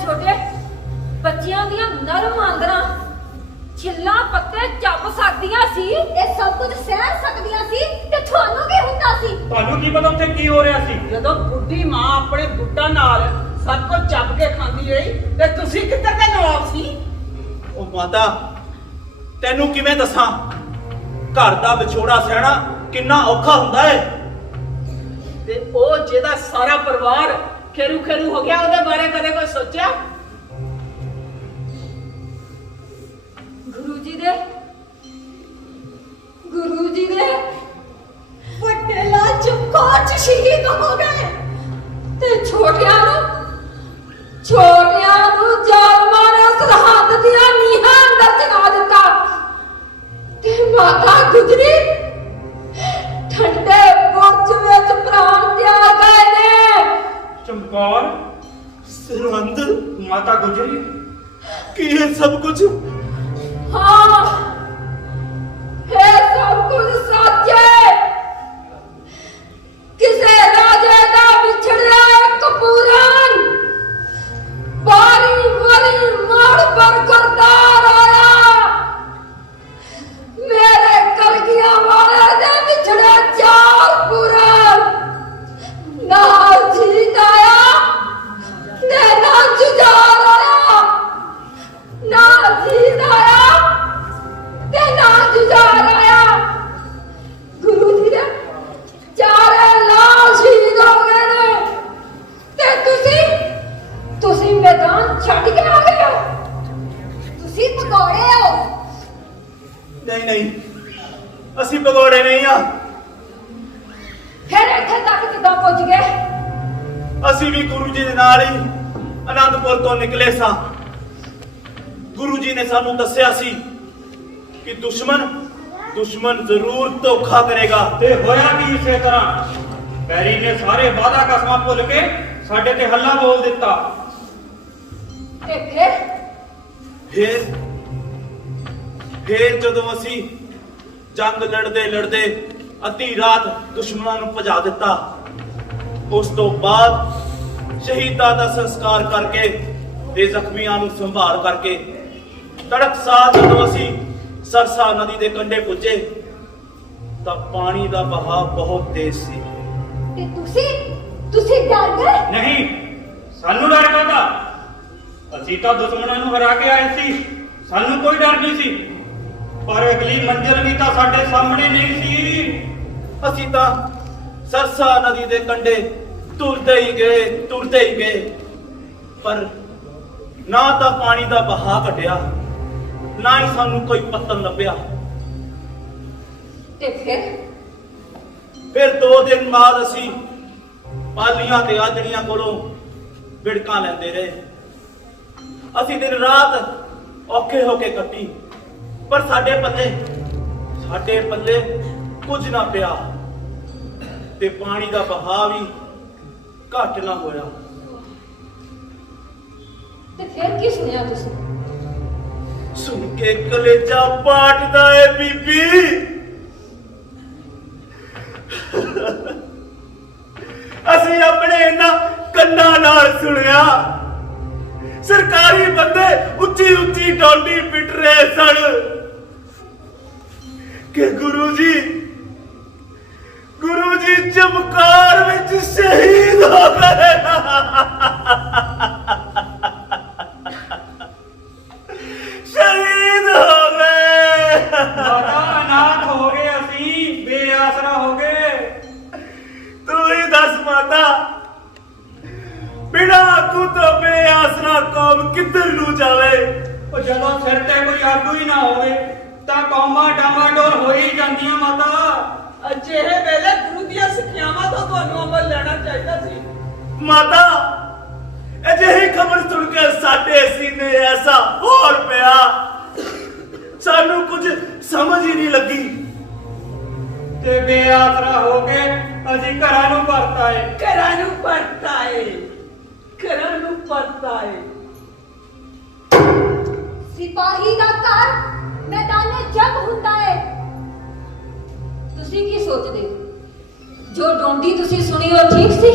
ਬੱਚਿਆਂ ਦੀਆਂ ਨਰਮ ਆਂਦਰਾਂ ਛਿੱਲਾਂ ਪੱਤੇ ਚੱਬ ਸਕਦੀਆਂ ਸੀ, ਇਹ ਸਭ ਕੁਝ ਸਹਿ ਸਕਦੀਆਂ ਸੀ ਤੇ ਤੁਹਾਨੂੰ ਕੀ ਹੁੰਦਾ ਸੀ? ਤੁਹਾਨੂੰ ਕੀ ਪਤਾ ਉੱਥੇ ਕੀ ਹੋ ਰਿਹਾ ਸੀ? ਜਦੋਂ ਬੁੱਢੀ ਮਾਂ ਆਪਣੇ ਬੁੱਢਾ ਨਾਲ ਸਭ ਕੁਝ ਚੱਬ ਕੇ ਖਾਂਦੀ ਰਹੀ ਤੇ ਤੁਸੀਂ ਕਿੱਧਰ ਦੇ ਨਵਾਬ ਸੀ? ਉਹ ਮਾਤਾ, ਤੈਨੂੰ ਕਿਵੇਂ ਦੱਸਾਂ, ਘਰ ਦਾ ਵਿਛੋੜਾ ਸਹਿਣਾ ਕਿੰਨਾ ਔਖਾ ਹੁੰਦਾ ਹੈ। ਤੇ ਉਹ ਜਿਹਦਾ ਸਾਰਾ ਪਰਿਵਾਰ ਖੇਰੂ ਹੋ ਗਿਆ, ਉਹਦੇ ਬਾਰੇ ਕਦੇ ਕੋਈ ਸੋਚਿਆ? ਗੁਰੂ ਜੀ ਦੇ ਵੱਡੇ ਲਾਲ ਚਮਕੌਰ ਚ ਸ਼ਹੀਦ ਹੋ ਗਏ ਤੇ ਛੋਟਿਆਂ ਨੂੰ ਜ਼ਾਲਮਾਂ ਨੇ ਸਰਹੱਦ ਦੀਆਂ ਨੀਹਾਂ ਅੰਦਰ ਚਗਾ ਦਿੱਤਾ ਤੇ ਮਾਤਾ ਗੁਜਰੀ ਠੰਡੇ ਬੁਰਜ ਵਿੱਚ ਪ੍ਰਾਣ ਤਿਆਗ ਗਏ ਨੇ। ਚਮਕੌਰ, ਸਰਹੰਦ, ਮਾਤਾ ਗੁਜਰੀ, ਕੀ ਇਹ ਸਭ ਕੁਝ? ਹਾਂ, ਇਹ ਸਭ ਕੁਝ ਸੱਚ ਹੈ। ਕਿਸੇ ਰਾਜੇ ਦਾ ਵਿਛੜਿਆ ਇੱਕ ਪੂਰਨ ਬਾਰੀ ਮੜ ਬਰਕਰਦਾਰ ਆਇਆ। ਮੇਰੇ ਕਲਗੀਆਂ ਵਾਲੇ ਦੇ ਵਿਛੜੇ ਚਾਰ ਪੂਰਨ ਨਾ ਜੀਤ ਆਇਆ ਤੇ ਨਾ ਜੁਝਾਰ ਆਇਆ, ਨਾ ਜੀ ਨਹੀਂ ਅਸੀਂ ਭਗੌੜੇ ਨਹੀਂ ਆ। ਫਿਰ ਇੱਥੇ ਤੱਕ ਕਿੱਦਾਂ ਪਹੁੰਚ ਗਏ? ਅਸੀਂ ਵੀ ਗੁਰੂ ਜੀ ਦੇ ਨਾਲ ਹੀ ਅਨੰਦਪੁਰ ਤੋਂ ਨਿਕਲੇ ਸਾਂ। ਗੁਰੂ ਜੀ ਨੇ ਸਾਨੂੰ ਦੱਸਿਆ ਸੀ ਕਿ ਦੁਸ਼ਮਣ ਜ਼ਰੂਰ ਧੋਖਾ ਕਰੇਗਾ। ਤੇ ਹੋਇਆ ਵੀ ਇਸੇ ਤਰ੍ਹਾਂ। ਬੈਰੀ ਨੇ ਸਾਰੇ ਵਾਅਦਾ ਕਸਮਾਂ ਭੁੱਲ ਕੇ ਸਾਡੇ ਤੇ ਹੱਲਾ ਬੋਲ ਦਿੱਤਾ। ਤੇ ਫਿਰ ਜਦੋਂ ਅਸੀਂ ਜੰਗ ਲੜਦੇ ਅੱਧੀ ਰਾਤ ਦੁਸ਼ਮਣਾਂ ਨੂੰ ਭਜਾ ਦਿੱਤਾ, ਉਸ ਤੋਂ ਬਾਅਦ ਸ਼ਹੀਦਾਂ ਦਾ ਸੰਸਕਾਰ ਕਰਕੇ ਤੇ ਜ਼ਖਮੀਆਂ ਨੂੰ ਸੰਭਾਲ ਕਰਕੇ ਤੜਕਸਾਰ ਜਦੋਂ ਅਸੀਂ ਸਰਸਾ ਨਦੀ ਦੇ ਕੰਢੇ ਪੁੱਜੇ ਤਾਂ ਪਾਣੀ ਦਾ ਵਹਾਅ ਬਹੁਤ ਤੇਜ਼ ਸੀ। ਤੇ ਤੁਸੀਂ ਡਰ ਗਏ? ਨਹੀਂ, ਸਾਨੂੰ ਡਰ ਕਾਹਦਾ? ਅਸੀਂ ਤਾਂ ਦੁਸ਼ਮਣਾਂ ਨੂੰ ਹਰਾ ਕੇ ਆਏ ਸੀ, ਸਾਨੂੰ ਕੋਈ ਡਰ ਨਹੀਂ ਸੀ। ਪਰ ਅਗਲੀ ਮੰਜ਼ਿਲ ਵੀ ਤਾਂ ਸਾਡੇ ਸਾਹਮਣੇ ਨਹੀਂ ਸੀ। ਅਸੀਂ ਤਾਂ ਸਰਸਾ ਨਦੀ ਦੇ ਕੰਢੇ ਤੁਰਦੇ ਹੀ ਗਏ, ਪਰ ਨਾ ਤਾਂ ਪਾਣੀ ਦਾ ਵਹਾਅ ਘਟਿਆ, ਨਾ ਹੀ ਸਾਨੂੰ ਕੋਈ ਪੱਤਨ ਲੱਭਿਆ। ਤੇ ਫਿਰ 2 ਦਿਨ ਬਾਅਦ ਅਸੀਂ ਪਾਲੀਆਂ ਤੇ ਆਜੜੀਆਂ ਕੋਲੋਂ ਵਿੜਕਾਂ ਲੈਂਦੇ ਰਹੇ। ਅਸੀਂ ਦਿਨ ਰਾਤ ਔਖੇ ਹੋ ਕੇ ਕੱਟੀ, ਪਰ ਸਾਡੇ ਪੱਲੇ ਕੁਝ ਨਾ ਪਿਆ ਤੇ ਪਾਣੀ ਦਾ ਵਹਾਅ ਵੀ ਘੱਟ ਨਾ ਹੋਇਆ। ਤੇ ਫਿਰ ਕੀ ਸੁਣਿਆ ਤੁਸੀਂ? ਸੁਣ ਕੇ ਕਲੇਜਾ ਪਾਟਦਾ ਏ ਬੀਬੀ। ਅਸੀਂ ਆਪਣੇ ਇਹਨਾਂ ਕੰਨਾਂ ਨਾਲ ਸੁਣਿਆ, ਸਰਕਾਰੀ ਬੰਦੇ ਉੱਚੀ ਡਾਂਡੀ ਪਿੱਟ ਰਹੇ ਸਨ ਕਿ ਗੁਰੂ ਜੀ ਚਮਕਾਰ ਵਿੱਚ ਸ਼ਹੀਦ ਹੋ ਗਏ। ਸ਼ਹੀਦ ਹੋ ਗਏ। ਮਾਤਾ ਅਨਾਥ ਹੋ ਗਏ, ਅਸੀਂ ਬੇਆਸਰਾ ਹੋ ਗਏ। ਤੂੰ ਹੀ ਦੱਸ ਮਾਤਾ, ਬਿਨਾਂ ਆਗੂ ਤੋਂ ਬੇਆਸਰਾ ਕੌਮ ਕਿੱਧਰ ਨੂੰ ਜਾਵੇ? ਉਹ ਜਦੋਂ ਸਿਰ ਤੇ ਕੋਈ ਆਗੂ ਹੀ ਨਾ ਹੋਵੇ ਤਾਂ ਕੌਮਾਂ ਡਾਮਾਡੋਲ ਹੋ ਹੀ ਜਾਂਦੀਆਂ ਮਾਤਾ। ਅਜਿਹੇ ਵੇਲੇ ਗੁਰੂ ਦੀਆਂ ਸਿੱਖਿਆਵਾਂ ਤੋਂ ਤੁਹਾਨੂੰ ਅਮਲ ਲੈਣਾ ਚਾਹੀਦਾ ਸੀ। ਮਾਤਾ, ਅਜਿਹੀ ਖਬਰ ਸੁਣ ਕੇ ਸਾਡੇ ਸੀਨੇ ਐਸਾ ਹੋਲ ਪਿਆ, ਸਾਨੂੰ ਕੁਝ ਸਮਝ ਹੀ ਨਹੀਂ ਲੱਗੀ। ਤੇ ਬੇਆਸਰਾ ਹੋ ਕੇ ਅਸੀਂ ਘਰਾਂ ਨੂੰ ਪਰਤ ਆਏ। ਸਿਪਾਹੀ ਦਾ ਘਰ ਮੈਦਾਨੇ ਜੰਗ ਹੁੰਦਾ ਹੈ। ਤੁਸੀਂ ਕੀ ਸੋਚਦੇ? ਜੋ ਡੋਂਡੀ ਤੁਸੀਂ ਸੁਣੀ ਉਹ ਠੀਕ ਸੀ?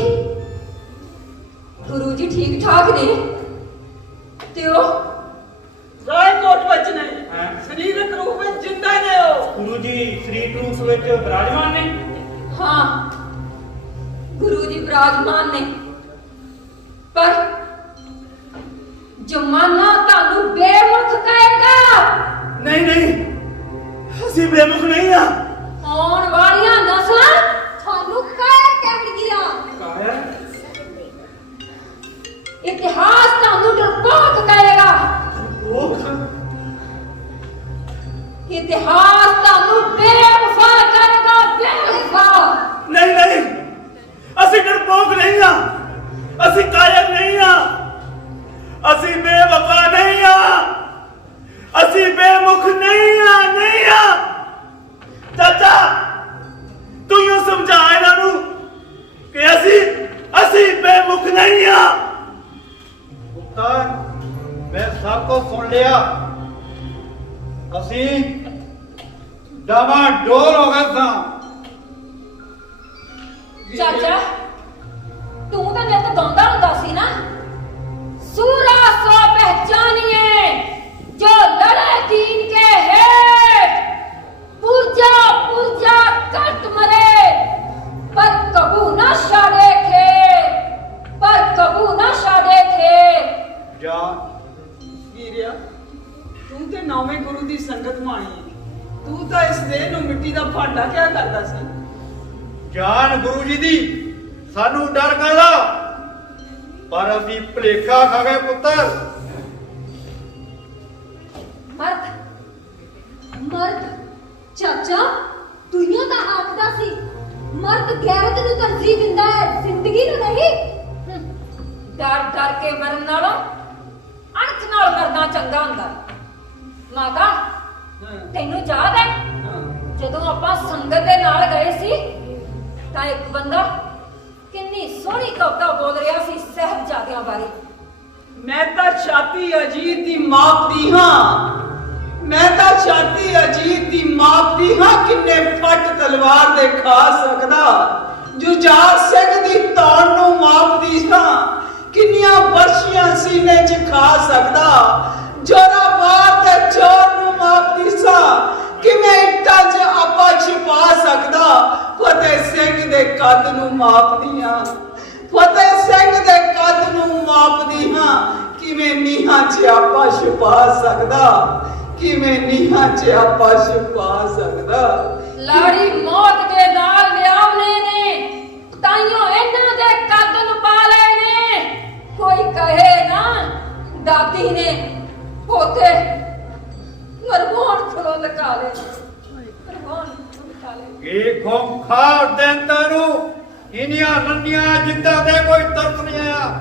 ਗੁਰੂ ਜੀ ਠੀਕ ਠਾਕ ਨੇ ਤੇ ਉਹ ਰਾਜਕੋਟ ਵਿੱਚ ਹੈਂ? ਨਹੀਂ, ਸਰੀਰਕ ਰੂਪ ਵਿੱਚ ਜਿੰਦਾ ਨੇ ਉਹ। ਗੁਰੂ ਜੀ ਸ੍ਰੀ ਰੂਪ ਵਿੱਚ ਵਿਰਾਜਮਾਨ ਨੇ। ਹਾਂ, ਗੁਰੂ ਜੀ ਵਿਰਾਜਮਾਨ ਨੇ, ਪਰ ਜ਼ਮਾਨਾ ਤੁਹਾਨੂੰ ਬੇਮੁਖ ਕਹੇਗਾ। ਨਹੀਂ, ਅਸੀਂ ਬੇਮੁਖ ਨਹੀਂ ਆ। ਆਉਣ ਵਾਲੀਆਂ ਨਸਲਾਂ ਤੁਹਾਨੂੰ ਕਹਿਣਗੀਆਂ। ਇਤਿਹਾਸ ਤੁਹਾਨੂੰ ਡਰਪੋਕ ਕਹੇਗਾ। ਇਤਿਹਾਸ ਤੁਹਾਨੂੰ ਬੇਵਫਾ ਕਹੇਗਾ, ਬੇਵਫਾ। ਨਹੀਂ, ਅਸੀਂ ਡਰਪੋਕ ਨਹੀਂ ਆ, ਅਸੀਂ ਕਾਇਰ ਨਹੀਂ ਆ, ਅਸੀਂ ਬੇਵਫਾ ਨਹੀਂ ਆ, ਅਸੀਂ ਬੇਮੁਖ ਨਹੀਂ ਆ। ਚਾਚਾ, ਤੂੰ ਹੀ ਸਮਝਾ ਇਹਨਾਂ ਨੂੰ ਕਿ ਅਸੀਂ ਬੇਮੁਖ ਨਹੀਂ ਆ। ਪੁੱਤਰ, ਮੈਂ ਸਭ ਕੁਝ ਸੁਣ ਲਿਆ। ਅਸੀਂ ਡਾਵਾਡੋਲ ਹੋ ਗਏ ਸਾਂ। ਚਾਚਾ, ਤੂੰ ਤਾਂ ਨਿੱਤ ਗਾਉਂਦਾ ਹੁੰਦਾ ਸੀ ਨਾ, ਸੂਰਾ ਸੋ ਪਹਿਚਾਨੀਏ ਜੋ ਲੜੇ दीन के हेठ, पुरजा कट मरे पर कबू न शादे खे ਜਾ ਵੀਰਿਆ, ਤੂੰ ਤੇ ਨੌਵੇਂ ਗੁਰੂ ਦੀ ਸੰਗਤ ਮਾਣੀ ਹੈ। ਤੂੰ ਤਾਂ ਇਸ ਦੇਹ ਨੂੰ ਮਿੱਟੀ ਦਾ ਭਾਂਡਾ ਕਿਆ ਕਰਦਾ ਸੀ? ਜਾਨ ਗੁਰੂ ਜੀ ਦੀ, ਸਾਨੂੰ ਡਰ ਕਾਹਦਾ? ਪਰ ਅਸੀਂ ਭੁਲੇਖਾ ਖਾ ਗਏ ਪੁੱਤਰ। मर्द ਚਾਚਾ ਦੁਨੀਆ ਤਾਂ ਆਖਦਾ ਸੀ ਮਰਦ ਗੈਰਤ ਨੂੰ ਤਰਜੀਹ ਦਿੰਦਾ ਹੈ ਜ਼ਿੰਦਗੀ ਨੂੰ ਨਹੀਂ। ਡਰ ਡਰ ਕੇ ਮਰਨ ਨਾਲੋਂ ਅਣਖ ਨਾਲ ਮਰਨਾ ਚੰਗਾ ਹੁੰਦਾ। ਮਾਤਾ ਤੈਨੂੰ ਯਾਦ ਹੈ ਜਦੋਂ ਆਪਾਂ ਸੰਗਤ ਦੇ ਨਾਲ ਗਏ ਸੀ ਤਾਂ ਇੱਕ ਬੰਦਾ ਕਿੰਨੀ ਸੋਹਣੀ ਕਵਿਤਾ ਬੋਲ ਰਿਹਾ ਸੀ ਸਾਹਿਬਜ਼ਾਦਿਆਂ ਬਾਰੇ। ਮੈਂ ਤਾਂ ਛਾਤੀ ਅਜੀਤ ਦੀ ਮਾਪਦੀ ਹਾਂ, ਮੈਂ ਤਾਂ ਛਾਤੀ ਅਜੀਤ ਦੀ ਮਾਪਦੀ ਹਾਂ। ਕਿੰਨੇ ਫੱਟ ਤਲਵਾਰ ਦੇ ਖਾ ਸਕਦਾ, ਜੁਝਾਰ ਸਿੰਘ ਦੀ ਤੌਣ ਨੂੰ ਮਾਪਦੀ ਹਾਂ। ਕਿੰਨੀਆਂ ਵਰਸ਼ੀਆਂ ਸੀਨੇ 'ਚ ਖਾ ਸਕਦਾ, ਜੋਰਾਵਾਰ ਦੇ ਜ਼ੋਰ ਨੂੰ ਮਾਪਦੀ ਸਾਂ। ਕਿਵੇਂ ਇੱਟਾਂ 'ਚ ਆਪਾ ਛਿਪਾ ਸਕਦਾ, ਫਤਿਹ ਸਿੰਘ ਦੇ ਕੱਦ ਨੂੰ ਮਾਪਦੀ ਹਾਂ, ਫਤਿਹ ਸਿੰਘ ਦੇ ਕੱਦ ਨੂੰ ਮਾਪਦੀ ਹਾਂ। ਕਿਵੇਂ ਨੀਹਾਂ 'ਚ ਆਪਾ ਛਿਪਾ ਸਕਦਾ, ਕਿਵੇਂ ਨੀਹਾਂ 'ਚ ਆਪਾ ਛਿਪਾ ਸਕਦਾ। ਲਾੜੀ ਮੌਤ ਦੇ ਨਾਲ ਵਿਆਹਨੇ ਨੇ ਤਾਈਓ ਇਹਨਾਂ ਦੇ ਕੱਦ ਨੂੰ ਪਾ ਲਏ ਨੇ। ਕੋਈ ਕਹੇ ਨਾ ਦਾਦੀ ਨੇ ਪੋਤੇ ਮਰਵਾਉਣ ਖਲੋ ਲਗਾ ਲੈ, ਮਰਵਾਉਣ ਖਲੋ ਲਗਾ ਲੈ। ਇਹ ਖੋਖਾਰ ਦਿਨ ਤੈਨੂੰ ਇਨੀਆਂ ਨੰਨੀਆਂ ਜਿੰਦਾਂ ਦੇ ਕੋਈ ਤਰਸ ਨਹੀਂ ਆਇਆ।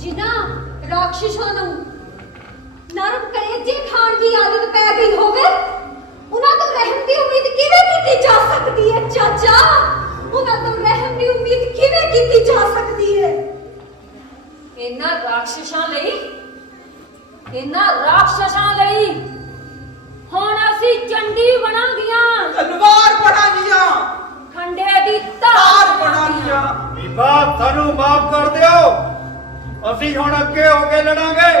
ਜਿਨ੍ਹਾਂ ਰਾਖਸ਼ਾਂ ਨੂੰ ਨਰਮ ਕਲੇਜੇ ਖਾਣ ਦੀ ਆਦਤ ਪੈ ਗਈ ਹੋਵੇ ਉਹਨਾਂ ਤੋਂ ਰਹਿਮ ਦੀ ਉਮੀਦ ਕਿਵੇਂ ਕੀਤੀ ਜਾ ਸਕਦੀ ਹੈ ਚਾਚਾ? ਉਹਨਾਂ ਤੋਂ ਰਹਿਮ ਦੀ ਉਮੀਦ ਕਿਵੇਂ ਕੀਤੀ ਜਾ ਸਕਦੀ ਹੈ? ਇਹਨਾਂ ਰਾਖਸ਼ਾਂ ਲਈ ਹੁਣ ਅਸੀਂ ਚੰਡੀ ਬਣਾਂਗੀਆਂ, ਤਲਵਾਰ ਬਣਾਂਗੀਆਂ, ਖੰਡੇ ਦੀ ਤਾਰ ਤਾਰ ਬਣਾਂਗੀਆਂ। ਬੀਬਾ ਸਾਨੂੰ ਮਾਫ ਕਰ ਦਿਓ, ਅਸੀਂ ਹੁਣ ਅੱਗੇ ਹੋ ਕੇ ਲੜਾਂਗੇ,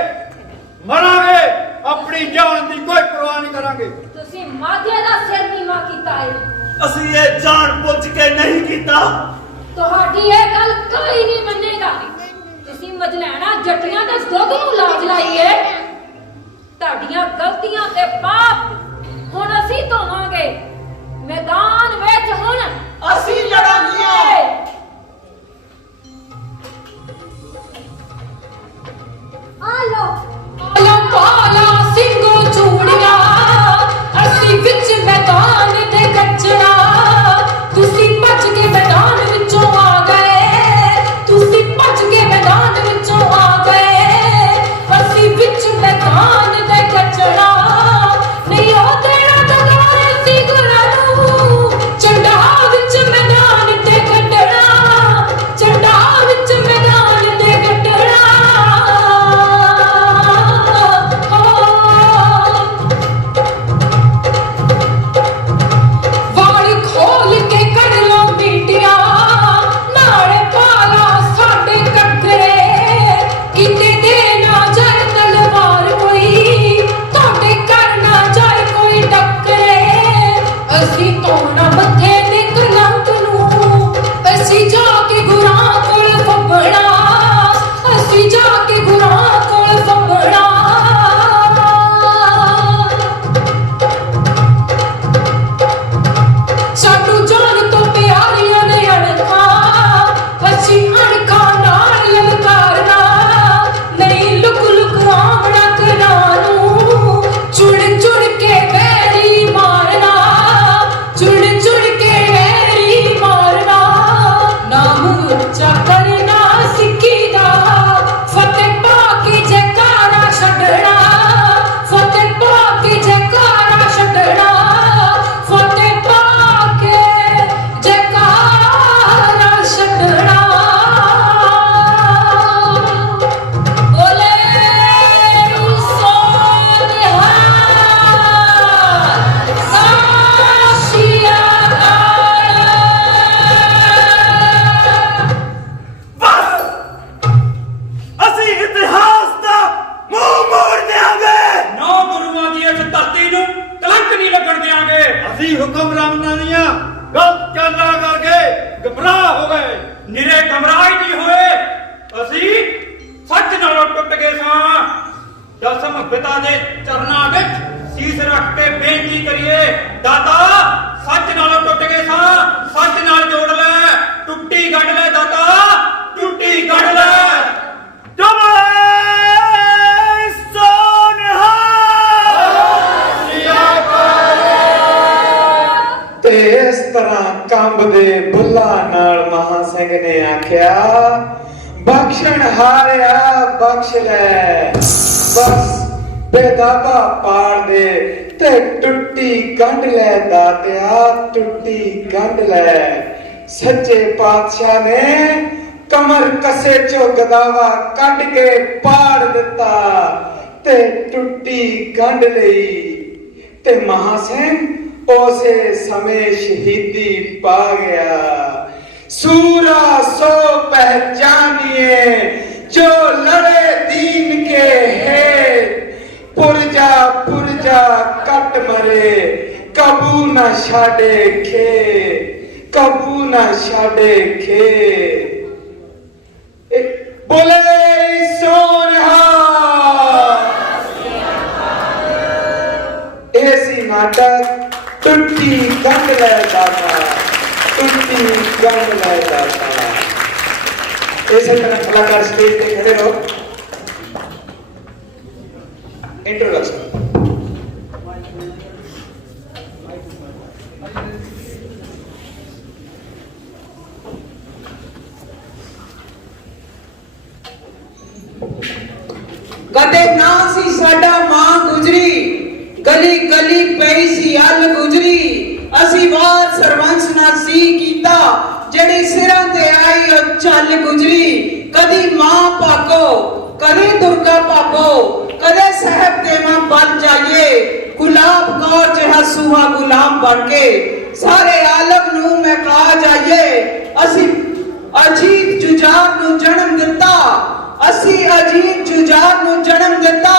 ਮਰਾਂਗੇ, ਆਪਣੀ ਜਾਨ ਦੀ ਕੋਈ ਪਰਵਾਹ ਨਹੀਂ ਕਰਾਂਗੇ। ਤੁਸੀਂ ਮਾਧਿਆ ਦਾ ਸਿਰ ਨੀਵਾ ਕੀਤਾ ਹੈ। ਅਸੀਂ ਇਹ ਜਾਣ ਬੁੱਝ ਕੇ ਨਹੀਂ ਕੀਤਾ। ਤੁਹਾਡੀ ਇਹ ਗੱਲ ਕੋਈ ਨਹੀਂ ਮੰਨੇਗਾ। ਤੁਸੀਂ ਮਜਲੈਣਾ ਜੱਟੀਆਂ ਦੇ ਦੁੱਧ ਨੂੰ ਲਾਜ ਲਾਈਏ। ਤੁਹਾਡੀਆਂ ਗਲਤੀਆਂ ਤੇ ਪਾਪ ਹੁਣ ਅਸੀਂ ਧੋਵਾਂਗੇ। ਮੈਦਾਨ ਵਿੱਚ ਹੁਣ ਅਸੀਂ ਲੜਾਂਗੀਆਂ। ਆ ਲੋ ਪਾਲਾ ਪਾਲਾ ਸਿੰਘੋ ਚੂੜੀਆਂ ਅਸੀਂ ਵਿੱਚ ਮੈਦਾਨ ਦੇ ਗੱਜਣਾ। ਤੁਸੀਂ ਭੱਜ ਕੇ ਮੈਦਾਨ ਵਿੱਚੋਂ ਆ ਗਏ, ਤੁਸੀਂ ਭੱਜ ਕੇ ਮੈਦਾਨ ਵਿੱਚੋਂ ਆ ਗਏ। ਅਸੀਂ ਵਿੱਚ ਮੈਦਾਨ ਦੇ ਗੱਜਣਾ ਨਹੀਂ ਉਹ ਤੇਰਾ ਦਗਾਰ ਸੀ ਗੁਰਾਂ ਨੂੰ। ਚੰਡਾ ਵਿੱਚ ਮੈਦਾਨ ਤੇ ਕੱਢਣਾ, ਚੰਡਾ ਵਿੱਚ ਮੈਦਾਨ ਤੇ ਕੱਢਣਾ। ਵਾਲੀ ਖੋਲ ਕੇ ਕੱਢ ਲੋ ਮੀਟੀਆਂ ਨਾਲੇ ਪਾਲਾ ਸਾਡੇ ਕੱਗਰੇ। ਕਿਤੇ ਦੇ ਨਾ ਜਾਏ ਤਲਵਾਰ ਕੋਈ, ਤੁਹਾਡੇ ਘਰ ਨਾ ਜਾਏ ਕੋਈ ਟੱਕਰੇ। ਅਸੀਂ ਤੋੜਨਾ ਮੱਥੇ ਦੇ ਕਲੰਕ ਨੂੰ, ਅਸੀਂ ਜਾ ਕੇ ਗੁਰਾਂ ਕੋਲ ਫੱਬਣਾ, ਅਸੀਂ ਜਾ ਕੇ ਗੁਰਾਂ ਕੋਲ ਫੱਬਣਾ। ਸਾਨੂੰ ਜਾਨ ਤੋਂ ਪਿਆਰੀਆਂ ਨੇ ਅਣਖਾਂ, ਅਸੀਂ ਅਣਖਾਂ ਨਾਲ ਲਲਕਾਰਨਾ ਨਹੀਂ। ਲੁਕ ਲੁਕ ਆਵਣਾ ਘਰਾਂ ਨੂੰ, ਚੁੜ ਚੁੜ ਕੇ ਵੈਰੀ ਮਾਰਨਾ, ਚੁੜ ਚੁੜ ਕੇ ਵੈਰੀ ਮਾਰਨਾ। ਨਾਮ ਉੱਚਾ ਕਰਨਾ ਸਿੱਖੀ ਦਾ, ਫਤਿਹ ਪਾ ਕੇ ਜੈਕਾਰਾ ਛੱਡਣਾ, ਫਤਿਹ ਪਾ ਕੇ ਜੈਕਾਰਾ ਛੱਡਣਾ, ਫਤਿਹ ਪਾ ਕੇ ਜੈਕਾਰਾ ਛੱਡਣਾ। ਬੋਲੇ ਸੋਨਿਹਾ ਸਾਸ਼ੀਆ ਬਸ ਅਸੀਂ ਇਤਿਹਾਸ ਦਾ ਮੂੰਹ ਮੋੜ ਦਿਆਂਗੇ। ਨੌ ਗੁਰੂਆਂ ਦੀ ਇਸ ਧਰਤੀ ਨੂੰ ਕਲੰਕ ਨਹੀਂ ਲੱਗਣ ਦਿਆਂਗੇ। ਅਸੀਂ ਹੁਕਮਰਾਨਾਂ ਦੀਆਂ ਗਲਤ ਚਾਲਾਂ ਕਰਕੇ ਗਮਰਾਹ ਹੋ ਗਏ। ਨਿਰੇ ਗਮਰਾਹ ਹੀ ਨਹੀਂ ਹੋਏ, ਅਸੀਂ ਸੱਚ ਨਾਲੋਂ ਟੁੱਟ ਗਏ ਸਾਂ। ਦਸਮ ਪਿਤਾ ਦੇ ਚਰਨਾਂ ਵਿੱਚ ਸੀਸ ਰੱਖ ਕੇ ਬੇਨਤੀ ਕਰੀਏ, ਦਾਤਾ ਸੱਚ ਨਾਲੋਂ ਟੁੱਟ ਗਏ ਸਾਂ, ਸੱਚ ਨਾਲ ਜੋੜ ਲੈ, ਟੁੱਟੀ ਗੱਡ ਲੈ ਦਾਤਾ, ਟੁੱਟੀ ਗੱਡ ਲੈ। ਜਮੈ ਸੋਨਿਹਾ। ਤਰ੍ਹਾਂ ਕੰਬਦੇ ਬੁੱਲਾਂ ਨਾਲ ਮਹਾ ਸਿੰਘ ਨੇ ਆਖਿਆ, ਬਖਸ਼ਣ ਹਾਰਿਆ ਬਖਸ਼ ਲੈ, ਬਸ ਬੇਦਾਬਾ ਪਾੜ ਦੇ ਤੇ ਟੁੱਟੀ ਗੰਢ ਲੈ ਦਾਤਿਆ, ਟੁੱਟੀ ਗੰਢ ਲੈ। ਸੱਚੇ ਪਾਤਸ਼ਾਹ ਨੇ ਕਮਰ ਕਸੇ ਚੋਂ ਗਦਾਵਾ ਕੱਢ ਕੇ ਪਾੜ ਦਿੱਤਾ ਤੇ ਟੁੱਟੀ ਗੰਢ ਲਈ, ਤੇ ਮਹਾ ਸਿੰਘ ਉਸੇ ਸਮੇਂ ਸ਼ਹੀਦੀ ਪਾ ਗਿਆ। सूरा सो पहचानिए जो लड़े दीन के है, पुरजा कट मरे कबू न छाड़े खे, कबू न छाड़े खे। बोले सोनिहा। ऐसी नाटक टुट्टी गंढ ले दाता, टुट्टी गंढ ले दाता। ऐसे तरह कलाकार स्टेज पे खड़े रहो। इंट्रोडक्शन। कदे ना सी साडा मां गुजरी, गली गली पई सी अल गुजरी, असी वार सरवंश ना सी कीता, जड़ी सिरां ते आई ओ चल गुजरी। कदी मां पाको, कदे दुर्गा पाको, कदे साहब देवा बन जाइए, गुलाब कौर जिहा सूहा गुलाम बन के सारे आलम नू महका जाइए। असी अजीत जुजार नू जन्म दिता, असी अजीत जुजार नू जन्म दिता,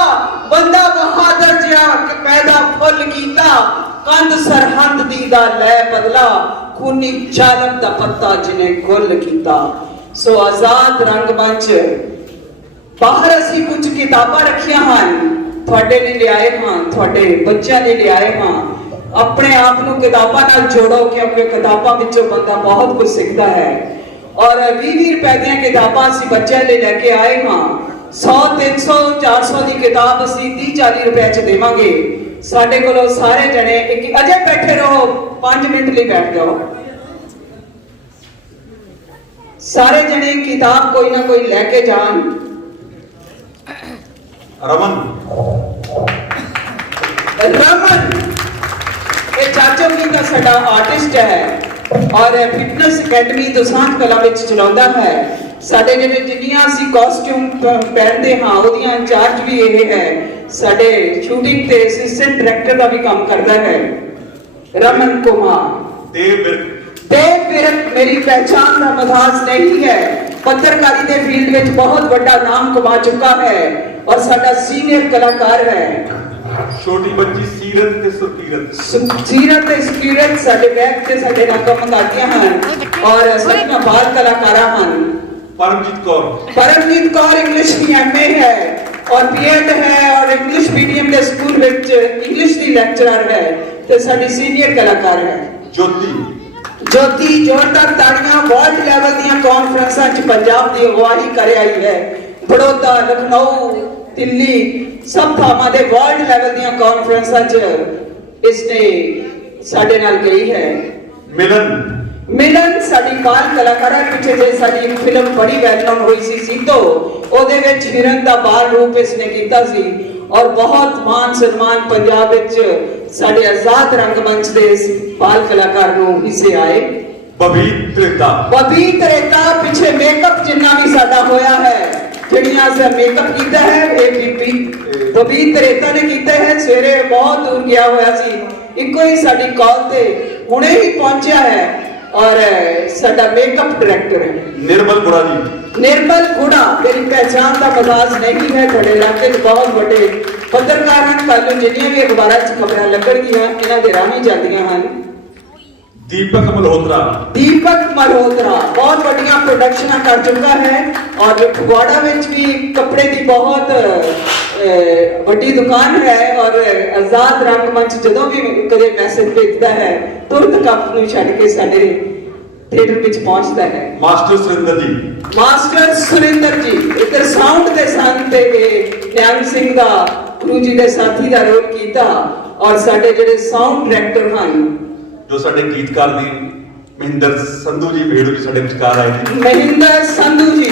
बंदा बहादुर जिहा पैदा फुल कीता, कंध सरहंद दी दा लै बदला, खूनी चालक दा पत्ता जिने गुल कीता। सो आजाद रंगमंच बाहर असी कुछ किताबां रखियां हन, थोड़े लिए लियाए हां, थोड़े बच्चों लिए लियाए हां। अपने आप नू किताबां नाल जोड़ो, क्योंकि किताबां विचों बंदा बहुत कुछ सीखता है। और 20 रुपए दी किताबां असी बच्चों लिए लेके आए हां। 100 300 400 की किताब असी 30-40 रुपए च देवांगे। साडे कोलों सारे जने एक अजे बैठे रहो, 5 मिनट लिए बैठ जाओ। सारे जने किताब कोई ना कोई लेके जान। रमन ये चाचो की का साडा आर्टिस्ट है और फिटनेस अकेडमी दोसांझ कला विच चलाउंदा है। साडे जिहड़े जिन्नियां असी कॉस्ट्यूम पहनदे हां ओदियां इंचार्ज भी ये है। साडे शूटिंग ते असिस्टेंट डायरेक्टर का भी काम करता है रमन कुमार। देव विरक मेरी पहचान का मधाज नहीं है, पत्रकारी के फील्ड में बहुत बड़ा नाम कमा चुका है और साडा सीनियर कलाकार है। छोटी बच्ची सीरत ते सुकीरत, सीरत ते सुकीरत साडे बैक ते साडे नाल काम करदियां हन और सचना बाल कलाकारा हन। परमजीत कौर इंग्लिश की एमए है और बीएड है और इंग्लिश मीडियम के स्कूल विच इंग्लिश की लेक्चरर है ते साडी सीनियर कलाकार है। ज्योति जोरदार ताड़ियां वर्ल्ड लेवल दी कॉन्फ्रेंसां च पंजाब दी अगवाई कर आई है। बड़ौदा, लखनऊ, दिल्ली सब थावां दे वर्ल्ड लेवल दी कॉन्फ्रेंसां च इसने साडे नाल गई है। मिलन साडी बाल कलाकार पिछे जे साडी फिल्म बड़ी वेल नोन हुई सी सीतो, ओदे विच हिरन दा बाल रूप इसने कीता सी और बहुत मान सम्मान पंजाब विच साडे आजाद रंगमंच दे बाल कलाकार नू हिस्से आए। बबी त्रेता पिछे मेकअप जिन्ना भी साडा होया है, जिन्नियां से मेकअप कीता है ए बीपी बबी त्रेता ने कीता है। सवेरे बहुत दूर गया होया सी, इको ही साडी कॉल ते हुणे ही पहुंचा है और साडा मेकअप डायरेक्टर है निर्मल गुड़ा। मेरी पहचान का मजाज नहीं है, थोड़े इलाके बहुत बड़े पत्रकार हैं, कल जिन्नियां भी अखबारां च खबरां लगणगियां इन्हां दे राहीं जांदियां हन। दीपक मल्होत्रा बहुत बड़ियां प्रोडक्शनां कर चुका है और फगवाड़ा विच भी कपड़े की बहुत बड़ी दुकान है और आजाद रंगमंच जदों भी कदे मैसेज भेजता है तुरंत कप नूं छड्ड के साडे थिएटर विच पहुंचता है। मास्टर सुरिंदर जी इधर साउंड दे सन ते निहंग सिंह दा गुरु जी दे साथी दा रोल कीता और साडे जिहड़े साउंड डायरेक्टर हन ਜੋ ਸਾਡੇ ਗੀਤਕਾਰ ਦੀ ਮਹਿੰਦਰ ਸੰਧੂ ਜੀ ਵੇੜੂ ਜੀ ਸਾਡੇ ਵਿਚਕਾਰ ਆਏ ਨੇ। ਮਹਿੰਦਰ ਸੰਧੂ ਜੀ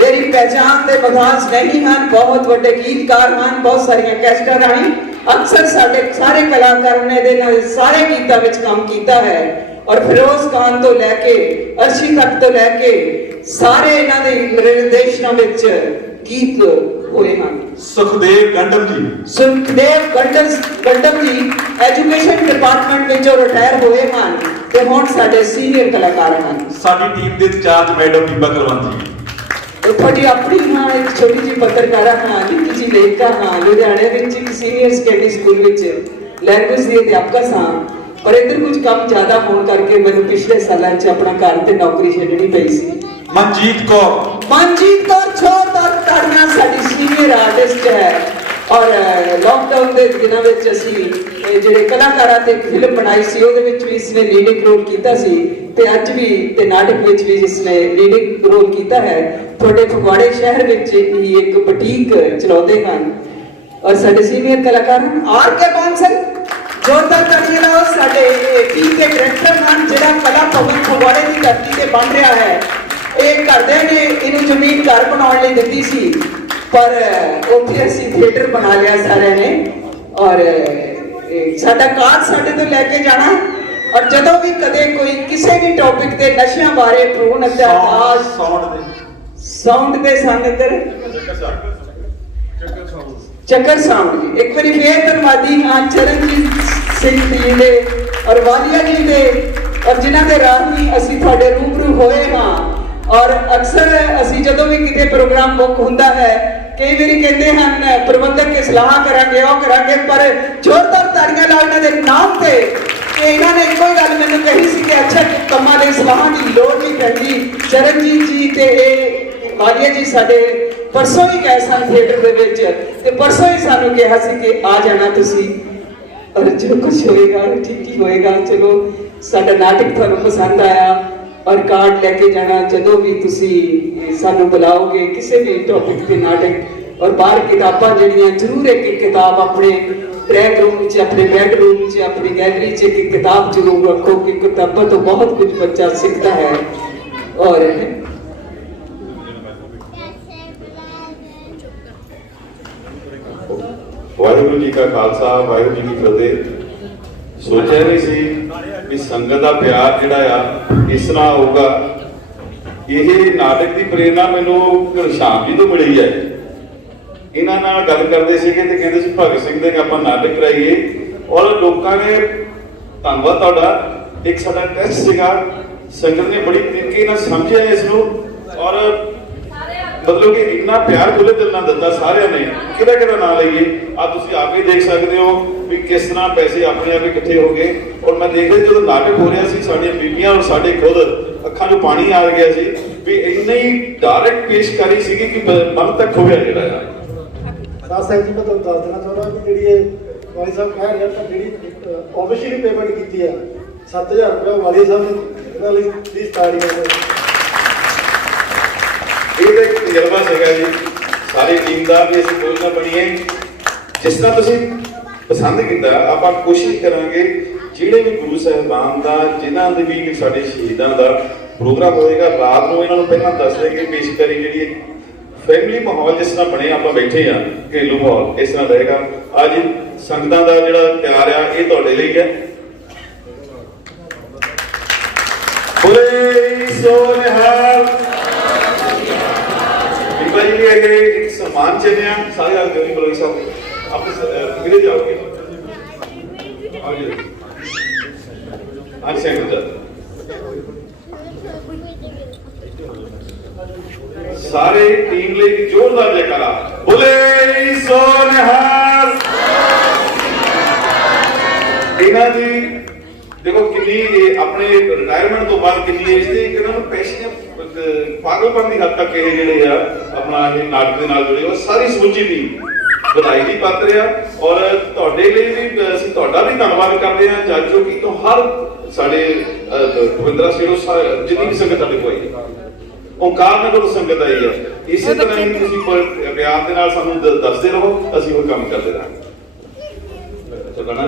ਮੇਰੀ ਪਹਿਚਾਣ ਤੇ ਮਦਾਸ ਨਹੀਂ ਹਨ, ਬਹੁਤ ਵੱਡੇ ਗੀਤਕਾਰ ਹਨ, ਬਹੁਤ ਸਾਰੀਆਂ ਕੈਸਟਾਂ ਰਾਹੀਂ ਅਕਸਰ ਸਾਡੇ ਸਾਰੇ ਕਲਾਕਾਰਾਂ ਨੇ ਦੇ ਨਾਲ ਸਾਰੇ ਗੀਤਾਂ ਵਿੱਚ ਕੰਮ ਕੀਤਾ ਹੈ ਔਰ ਫਿਰੋਜ਼ ਖਾਨ ਤੋਂ ਲੈ ਕੇ ਅਰਸ਼ੀ ਤੱਕ ਤੋਂ ਲੈ ਕੇ ਸਾਰੇ ਇਹਨਾਂ ਦੇ ਨਿਰਦੇਸ਼ਨਾਂ ਵਿੱਚ ਗੀਤ ਹੋਏ ਹਨ। ਸੁਖਦੇਵ ਗੰਡਮ ਜੀ ਐਜੂਕੇਸ਼ਨ ਡਿਪਾਰਟਮੈਂਟ ਵਿੱਚੋਂ ਰਿਟਾਇਰ ਹੋਏ ਹਨ ਤੇ ਹੁਣ ਸਾਡੇ ਸੀਨੀਅਰ ਕਲਾਕਾਰ ਹਨ। ਸਾਡੀ ਟੀਮ ਦੇ ਇੰਚਾਰਜ ਮੈਡਮ ਬੀਬਾ ਕੁਲਵੰਤ ਜੀ। ਤੁਹਾਡੀ ਆਪਣੀ ਹਾਂ ਇੱਕ ਛੋਟੀ ਜਿਹੀ ਪੱਤਰਕਾਰ ਹਾਂ, ਨਿੱਕੀ ਜਿਹੀ ਲੇਖਕਾ ਹਾਂ, ਲੁਧਿਆਣੇ ਵਿੱਚ ਇੱਕ ਸੀਨੀਅਰ ਸੈਕੰਡਰੀ ਸਕੂਲ ਵਿੱਚ ਲੈਂਗੁਏਜ ਦੀ ਅਧਿਆਪਕਾ ਸਾਂ, ਪਰ ਇੱਧਰ ਕੁਝ ਕੰਮ ਜ਼ਿਆਦਾ ਹੋਣ ਕਰਕੇ ਮੈਨੂੰ ਪਿਛਲੇ ਸਾਲਾਂ 'ਚ ਆਪਣਾ ਘਰ ਤੇ ਨੌਕਰੀ ਛੱਡਣੀ ਪਈ ਸੀ। ਮਨਜੀਤ ਕੌਰ ਤੁਹਾਡੀਆਂ ਸਾਡੀ ਸੀਨੀਅਰ ਆਰਟਿਸਟ ਹੈ ਔਰ ਲਾਕਡਾਊਨ ਦੇ ਦਿਨਾਂ ਵਿੱਚ ਅਸੀਂ ਜਿਹੜੇ ਕਲਾਕਾਰਾਂ ਤੇ ਫਿਲਮ ਬਣਾਈ ਸੀ ਉਹਦੇ ਵਿੱਚ ਵੀ ਇਸਨੇ ਲੀਡਿੰਗ ਰੋਲ ਕੀਤਾ ਸੀ ਤੇ ਅੱਜ ਵੀ ਤੇ ਨਾਟਕ ਵਿੱਚ ਵੀ ਇਸਨੇ ਲੀਡਿੰਗ ਰੋਲ ਕੀਤਾ ਹੈ। ਤੁਹਾਡੇ ਫਗਵਾੜੇ ਸ਼ਹਿਰ ਵਿੱਚ ਹੀ ਇੱਕ ਬੁਟੀਕ ਚਲਾਉਂਦੇ ਹਨ ਔਰ ਸਾਡੇ ਸੀਨੀਅਰ ਕਲਾਕਾਰ ਹਨ ਆਰ ਕੇ ਬਾਂਸਲ। ਜੋਰਦਾਰ ਤਾੜੀਆਂ ਨਾਲ ਸਾਡੇ ਟੀਮ ਦੇ ਡਾਇਰੈਕਟਰ ਹਨ ਜਿਹੜਾ ਕਲਾ ਭਵਨ ਫਗਵਾੜੇ ਦੀ ਧਰਤੀ ਤੇ ਬਣ ਰਿਹਾ ਹੈ। ਇਹ ਘਰਦਿਆਂ ਨੇ ਇਹਨੂੰ ਜ਼ਮੀਨ ਘਰ ਬਣਾਉਣ ਲਈ ਦਿੱਤੀ ਸੀ ਪਰ ਉੱਥੇ ਅਸੀਂ ਥੀਏਟਰ ਬਣਾ ਲਿਆ ਸਾਰਿਆਂ ਨੇ ਔਰ ਸਾਡਾ ਕਾਰਡ ਸਾਡੇ ਤੋਂ ਲੈ ਕੇ ਜਾਣਾ ਔਰ ਜਦੋਂ ਵੀ ਕਦੇ ਕੋਈ ਕਿਸੇ ਵੀ ਟੌਪਿਕ ਤੇ ਨਸ਼ਿਆਂ ਬਾਰੇ ਭਰੂਣ ਹੱਤਿਆ ਸਾਊਂਡ ਦੇ ਸੰਗਤਰ ਚੱਕਰ ਸਾਊਂਡ ਜੀ ਇੱਕ ਵਾਰੀ ਫੇਰ ਧੰਨਵਾਦੀ ਹਾਂ ਚਰਨਜੀਤ ਸਿੰਘ ਜੀ ਦੇ ਔਰ ਵਾਲੀਆ ਜੀ ਦੇ ਔਰ ਜਿਨ੍ਹਾਂ ਦੇ ਰਾਹੀਂ ਅਸੀਂ ਤੁਹਾਡੇ ਰੂਬਰੂ ਹੋਏ ਹਾਂ ਔਰ ਅਕਸਰ ਅਸੀਂ ਜਦੋਂ ਵੀ ਕਿਤੇ ਪ੍ਰੋਗਰਾਮ ਬੁੱਕ ਹੁੰਦਾ ਹੈ ਕਈ ਵਾਰੀ ਕਹਿੰਦੇ ਹਨ ਪ੍ਰਬੰਧਕ ਕੇ ਸਲਾਹ ਕਰਾਂਗੇ ਉਹ ਕਰਾਂਗੇ ਪਰ ਜ਼ੋਰਦਾਰ ਤਾੜੀਆਂ ਨਾਲ ਇਹਨਾਂ ਦੇ ਨਾਮ ਤੇ ਕਿ ਇਹਨਾਂ ਨੇ ਇੱਕੋ ਗੱਲ ਮੈਨੂੰ ਕਹੀ ਸੀ ਕਿ ਅੱਛਾ ਕੰਮਾਂ ਦੇ ਸਲਾਹਾਂ ਦੀ ਲੋੜ ਨਹੀਂ ਪੈਂਦੀ। ਚਰਨਜੀਤ ਜੀ ਤੇ ਇਹ ਵਾਲੀਆ ਜੀ ਸਾਡੇ ਪਰਸੋਂ ਹੀ ਗਏ ਸਨ ਥੀਏਟਰ ਦੇ ਵਿੱਚ ਤੇ ਪਰਸੋਂ ਹੀ ਸਾਨੂੰ ਕਿਹਾ ਸੀ ਕਿ ਆ ਜਾਣਾ ਤੁਸੀਂ ਔਰ ਜੋ ਕੁਝ ਹੋਏਗਾ ਠੀਕ ਹੀ ਹੋਏਗਾ। ਚਲੋ ਸਾਡਾ ਨਾਟਕ ਤੁਹਾਨੂੰ ਪਸੰਦ ਆਇਆ ਔਰ ਕਾਰਡ ਲੈ ਕੇ ਜਾਣਾ ਜਦੋਂ ਵੀ ਤੁਸੀਂ ਸਾਨੂੰ ਬੁਲਾਓਗੇ ਕਿਸੇ ਵੀ ਟੌਪਿਕ ਤੇ ਨਾਟਕ ਔਰ ਬਾਹਰ ਕਿਤਾਬਾਂ ਜਿਹੜੀਆਂ ਜ਼ਰੂਰ ਇੱਕ ਕਿਤਾਬ ਆਪਣੇ ਟਰੈਕ ਰੂਮ ਵਿੱਚ ਆਪਣੇ ਬੈਡਰੂਮ 'ਚ ਆਪਣੀ ਗੈਲਰੀ 'ਚ ਇੱਕ ਕਿਤਾਬ ਜ਼ਰੂਰ ਰੱਖੋ ਕਿ ਕਿਤਾਬਾਂ ਤੋਂ ਬਹੁਤ ਕੁਝ ਬੱਚਾ ਸਿੱਖਦਾ ਹੈ ਔਰ ਵਾਹਿਗੁਰੂ ਜੀ ਕਾ ਖਾਲਸਾ ਵਾਹਿਗੁਰੂ ਜੀ ਕੀ ਫਤਿਹ। ਸੋਚਿਆ ਨਹੀਂ ਸੀ ਵੀ ਸੰਗਤ ਦਾ ਪਿਆਰ ਜਿਹੜਾ ਆ ਇਸ ਤਰ੍ਹਾਂ ਹੋਊਗਾ। ਇਹ ਨਾਟਕ ਦੀ ਪ੍ਰੇਰਨਾ ਮੈਨੂੰ ਘਨਸ਼ਾਮ ਜੀ ਤੋਂ ਮਿਲੀ ਹੈ। ਇਹਨਾਂ ਨਾਲ ਗੱਲ ਕਰਦੇ ਸੀਗੇ ਤੇ ਕਹਿੰਦੇ ਸੀ ਭਗਤ ਸਿੰਘ ਦੇ ਆਪਾਂ ਨਾਟਕ ਕਰਾਈਏ ਔਰ ਲੋਕਾਂ ਨੇ ਧੰਨਵਾਦ ਤੁਹਾਡਾ। ਇੱਕ ਸਾਡਾ ਟੈਸਟ ਸੀਗਾ, ਸੰਗਤ ਨੇ ਬੜੀ ਤਰੀਕੇ ਨਾਲ ਸਮਝਿਆ ਇਸ ਨੂੰ ਔਰ ਮਤਲਬ ਕਿ ਇੰਨਾ ਪਿਆਰ ਖੁੱਲੇ ਦਿਲ ਨਾਲ ਦਿੱਤਾ ਸਾਰਿਆਂ ਨੇ। ਕਿਹਦਾ ਨਾਂ ਲਈਏ ਆ ਤੁਸੀਂ ਆਪ ਹੀ ਦੇਖ ਸਕਦੇ ਹੋ ਵੀ ਕਿਸ ਤਰ੍ਹਾਂ ਪੈਸੇ ਆਪਣੇ ਆਪ ਹੀ ਇਕੱਠੇ ਹੋ ਗਏ। ਔਰ ਮੈਂ ਦੇਖ ਰਿਹਾ ਜਦੋਂ ਨਾਟਕ ਹੋ ਰਿਹਾ ਸੀ ਸਾਡੀਆਂ ਬੀਬੀਆਂ ਔਰ ਸਾਡੇ ਖੁਦ ਅੱਖਾਂ 'ਚੋਂ ਪਾਣੀ ਆ ਗਿਆ ਸੀ ਵੀ ਇੰਨੀ ਹੀ ਡਾਇਰੈਕਟ ਪੇਸ਼ਕਾਰੀ ਸੀਗੀ ਕਿ ਮਨ ਤੱਕ ਹੋਇਆ ਜਿਹੜਾ ਆ। ਸਾਧ ਸਾਹਿਬ ਜੀ ਮੈਂ ਤੁਹਾਨੂੰ ਦੱਸ ਦੇਣਾ ਚਾਹੁੰਦਾ ਕਿ ਜਿਹੜੀ ਇਹ ਵਾਲੀ ਸਾਹਿਬ ਕਹਿ ਰਿਹਾ ਤਾਂ ਜਿਹੜੀ ਆਫੀਸ਼ੀਅਲੀ ਪੇਮੈਂਟ ਕੀਤੀ ਹੈ 7000 ਰੁਪਏ ਵਾਲੀ ਸਾਹਿਬ ਨੇ ਇਹਨਾਂ ਲਈ ਪਲੀਜ਼ ਤਾੜੀਆਂ। ਇਹ ਇੱਕ ਤਜਰਬਾ ਸੀਗਾ ਜੀ ਸਾਰੀ ਟੀਮ ਦਾ ਵੀ ਅਸੀਂ ਯੋਜਨਾ ਬਣੀਏ ਜਿਸ ਤਰ੍ਹਾਂ ਤੁਸੀਂ ਪਸੰਦ ਕੀਤਾ। ਆਪਾਂ ਕੋਸ਼ਿਸ਼ ਕਰਾਂਗੇ ਜਿਹੜੇ ਵੀ ਗੁਰੂ ਸਾਹਿਬਾਨ ਦਾ ਜਿਨ੍ਹਾਂ ਦੇ ਵੀ ਸਾਡੇ ਸ਼ਹੀਦਾਂ ਦਾ ਪ੍ਰੋਗਰਾਮ ਹੋਏਗਾ ਰਾਤ ਨੂੰ ਇਹਨਾਂ ਨੂੰ ਪਹਿਲਾਂ ਦੱਸ ਦੇਗੇ ਪੇਸ਼ਕਾਰੀ ਜਿਹੜੀ ਫੈਮਿਲੀ ਮਾਹੌਲ ਜਿਸ ਤਰ੍ਹਾਂ ਬਣਿਆ ਆਪਾਂ ਬੈਠੇ ਆ ਘਰੇਲੂ ਮਾਹੌਲ ਇਸ ਤਰ੍ਹਾਂ ਰਹੇਗਾ। ਅੱਜ ਸੰਗਤਾਂ ਦਾ ਜਿਹੜਾ ਪਿਆਰ ਆ ਇਹ ਤੁਹਾਡੇ ਲਈ ਹੈ। ਬੋਲੇ ਸੋ ਨਿਹਾਲ। ਬੀਬਾ ਜੀ ਵੀ ਅੱਗੇ ਇੱਕ ਸਨਮਾਨ ਚਿੰਨ੍ਹ ਆ ਸਾਰੇ ਆ ਗਏ ਬਲੋਈ ਸਾਹਿਬ ਆਪ ਕਿਹਦੇ ਜਾਓਗੇ ਅੱਜ ਸੈਂਟਰ ਸਾਰੇ ਟੀਮ ਲਈ ਇੱਕ ਜ਼ੋਰਦਾਰ ਜੈਕਾਰਾ ਬੋਲੇ ਸੋ ਨਿਹਾਲ। ਇਹਨਾਂ ਦੀ ਦੇਖੋ ਕਿੰਨੀ ਆਪਣੇ ਰਿਟਾਇਰਮੈਂਟ ਤੋਂ ਬਾਅਦ ਕਿੰਨੀ ਏਜ ਤੇ ਇਹਨਾਂ ਨੂੰ ਪੈਸ਼ਨ ਪਾਗਲਪਨ ਦੀ ਹੱਦ ਤੱਕ ਇਹ ਜਿਹੜੇ ਆ ਆਪਣਾ ਇਹ ਨਾਟਕ ਦੇ ਨਾਲ ਜੁੜੇ ਉਹ ਸਾਰੀ ਸਮੁੱਚੀ ਦੀ ਵਧਾਈ ਦੀ ਪਾਤਰ ਆ। ਔਰ ਤੁਹਾਡੇ ਲਈ ਵੀ ਅਸੀਂ ਤੁਹਾਡਾ ਵੀ ਧੰਨਵਾਦ ਕਰਦੇ ਹਾਂ ਜੱਜ ਜੋ ਕਿ ਤੋਂ ਹਰ ਸਾਡੇ ਗੋਬਿੰਦਰਾ ਸਿੰਘ ਜਿੰਨੀ ਵੀ ਸੰਗਤ ਸਾਡੇ ਕੋਲ ਆਈ ਓਂਕਾਰ ਨਗਰ ਸੰਗਤ ਆਈ ਆ। ਇਸੇ ਤਰ੍ਹਾਂ ਹੀ ਤੁਸੀਂ ਪਿਆਰ ਦੇ ਨਾਲ ਸਾਨੂੰ ਦੱਸਦੇ ਰਹੋ ਅਸੀਂ ਉਹ ਕੰਮ ਕਰਦੇ ਰਹਾਂਗੇ। ਬਣਾ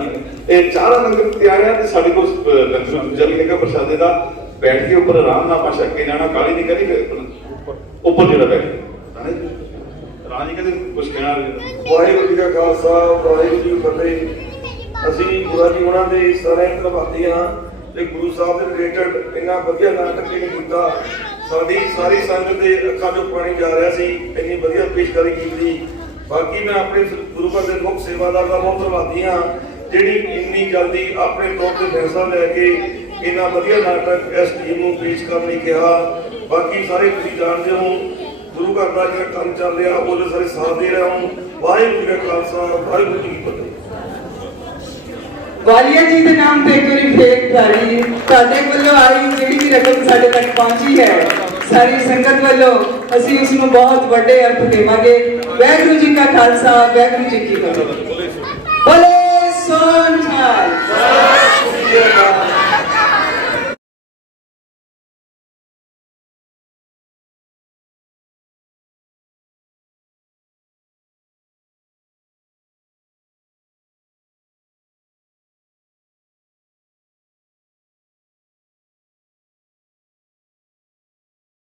ਇਹ ਚਾਰਾਂ ਲੰਗਰ ਤਿਆਰ ਆ ਤੇ ਸਾਡੇ ਕੋਲ ਲੰਗਰ ਦੂਜਾ ਵੀ ਹੈਗਾ ਪ੍ਰਸ਼ਾਦੇ ਦਾ। ਬੈਠ ਕੇ ਉੱਪਰ ਆਰਾਮ ਨਾਲ ਆਪਾਂ ਛੱਕ ਕੇ ਜਾਣਾ, ਕਾਲੀ ਨਹੀਂ ਕਰੀ ਉੱਪਰ ਜਿਹੜਾ ਬੈਠ ਰਾਜੀ ਕਦੇ ਕੁਛ ਕਹਿਣਾ ਵਾਹਿਗੁਰੂ ਜੀ ਕਾ ਖਾਲਸਾ ਵਾਹਿਗੁਰੂ ਜੀ ਕੀ ਫਤਿਹ। ਅਸੀਂ ਗੁਰੂ ਜੀ ਉਹਨਾਂ ਦੇ ਸਾਰੇ ਧੰਨਵਾਦੀ ਹਾਂ ਤੇ ਗੁਰੂ ਸਾਹਿਬ ਦੇ ਰਿਲੇਟਡ ਇੰਨਾ ਵਧੀਆ ਨਾਟਕ ਇਹਨੇ ਕੀਤਾ। ਸਾਡੀ ਸਾਰੀ ਸੰਗਤ ਦੇ ਅੱਖਾਂ 'ਚੋਂ ਪਾਣੀ ਜਾ ਰਿਹਾ ਸੀ, ਇੰਨੀ ਵਧੀਆ ਪੇਸ਼ਕਾਰੀ ਕੀਤੀ। ਬਾਕੀ ਮੈਂ ਆਪਣੇ ਗੁਰੂ ਘਰ ਦੇ ਮੁੱਖ ਸੇਵਾਦਾਰ ਦਾ ਬਹੁਤ ਧੰਨਵਾਦੀ ਹਾਂ ਜਿਹੜੀ ਇੰਨੀ ਜਲਦੀ ਆਪਣੇ ਤੌਰ ਤੇ ਫੈਸਲਾ ਲੈ ਕੇ ਇੰਨਾ ਵਧੀਆ ਨਾਟਕ ਇਸ ਟੀਮ ਨੂੰ ਪੇਸ਼ ਕਰਨ ਲਈ ਕਿਹਾ। ਬਾਕੀ ਸਾਰੇ ਤੁਸੀਂ ਜਾਣਦੇ ਹੋ ਗੁਰੂ ਘਰ ਦਾ ਜਿਹੜਾ ਕੰਮ ਚੱਲ ਰਿਹਾ ਉਹਦੇ ਸਾਰੇ ਸਾਥ ਦੇ ਰਿਹਾ ਹਾਂ। ਵਾਹਿਗੁਰੂ ਜੀ ਕਾ ਖਾਲਸਾ ਵਾਹਿਗੁਰੂ ਜੀ ਕੀ ਫਤਿਹ। ਵਾਲੀਆ ਜੀ ਦੇ ਨਾਮ ਤੇ ਇੱਕ ਵਾਰੀ ਫੇਰ ਤਾੜੀ ਤੁਹਾਡੇ ਵੱਲੋਂ ਆਈ ਜਿਹੜੀ ਵੀ ਰਕਮ ਸਾਡੇ ਤੱਕ ਪਹੁੰਚੀ ਹੈ, ਸਾਰੀ ਸੰਗਤ ਵੱਲੋਂ ਅਸੀਂ ਉਸ ਨੂੰ ਬਹੁਤ ਵੱਡੇ ਅਰਥ ਦੇਵਾਂਗੇ। ਵਾਹਿਗੁਰੂ ਜੀ ਕਾ ਖਾਲਸਾ ਵਾਹਿਗੁਰੂ ਜੀ ਕੀ ਫਤਿਹ। ਬੋਲੇ ਸੋਨਿਹਾਲ।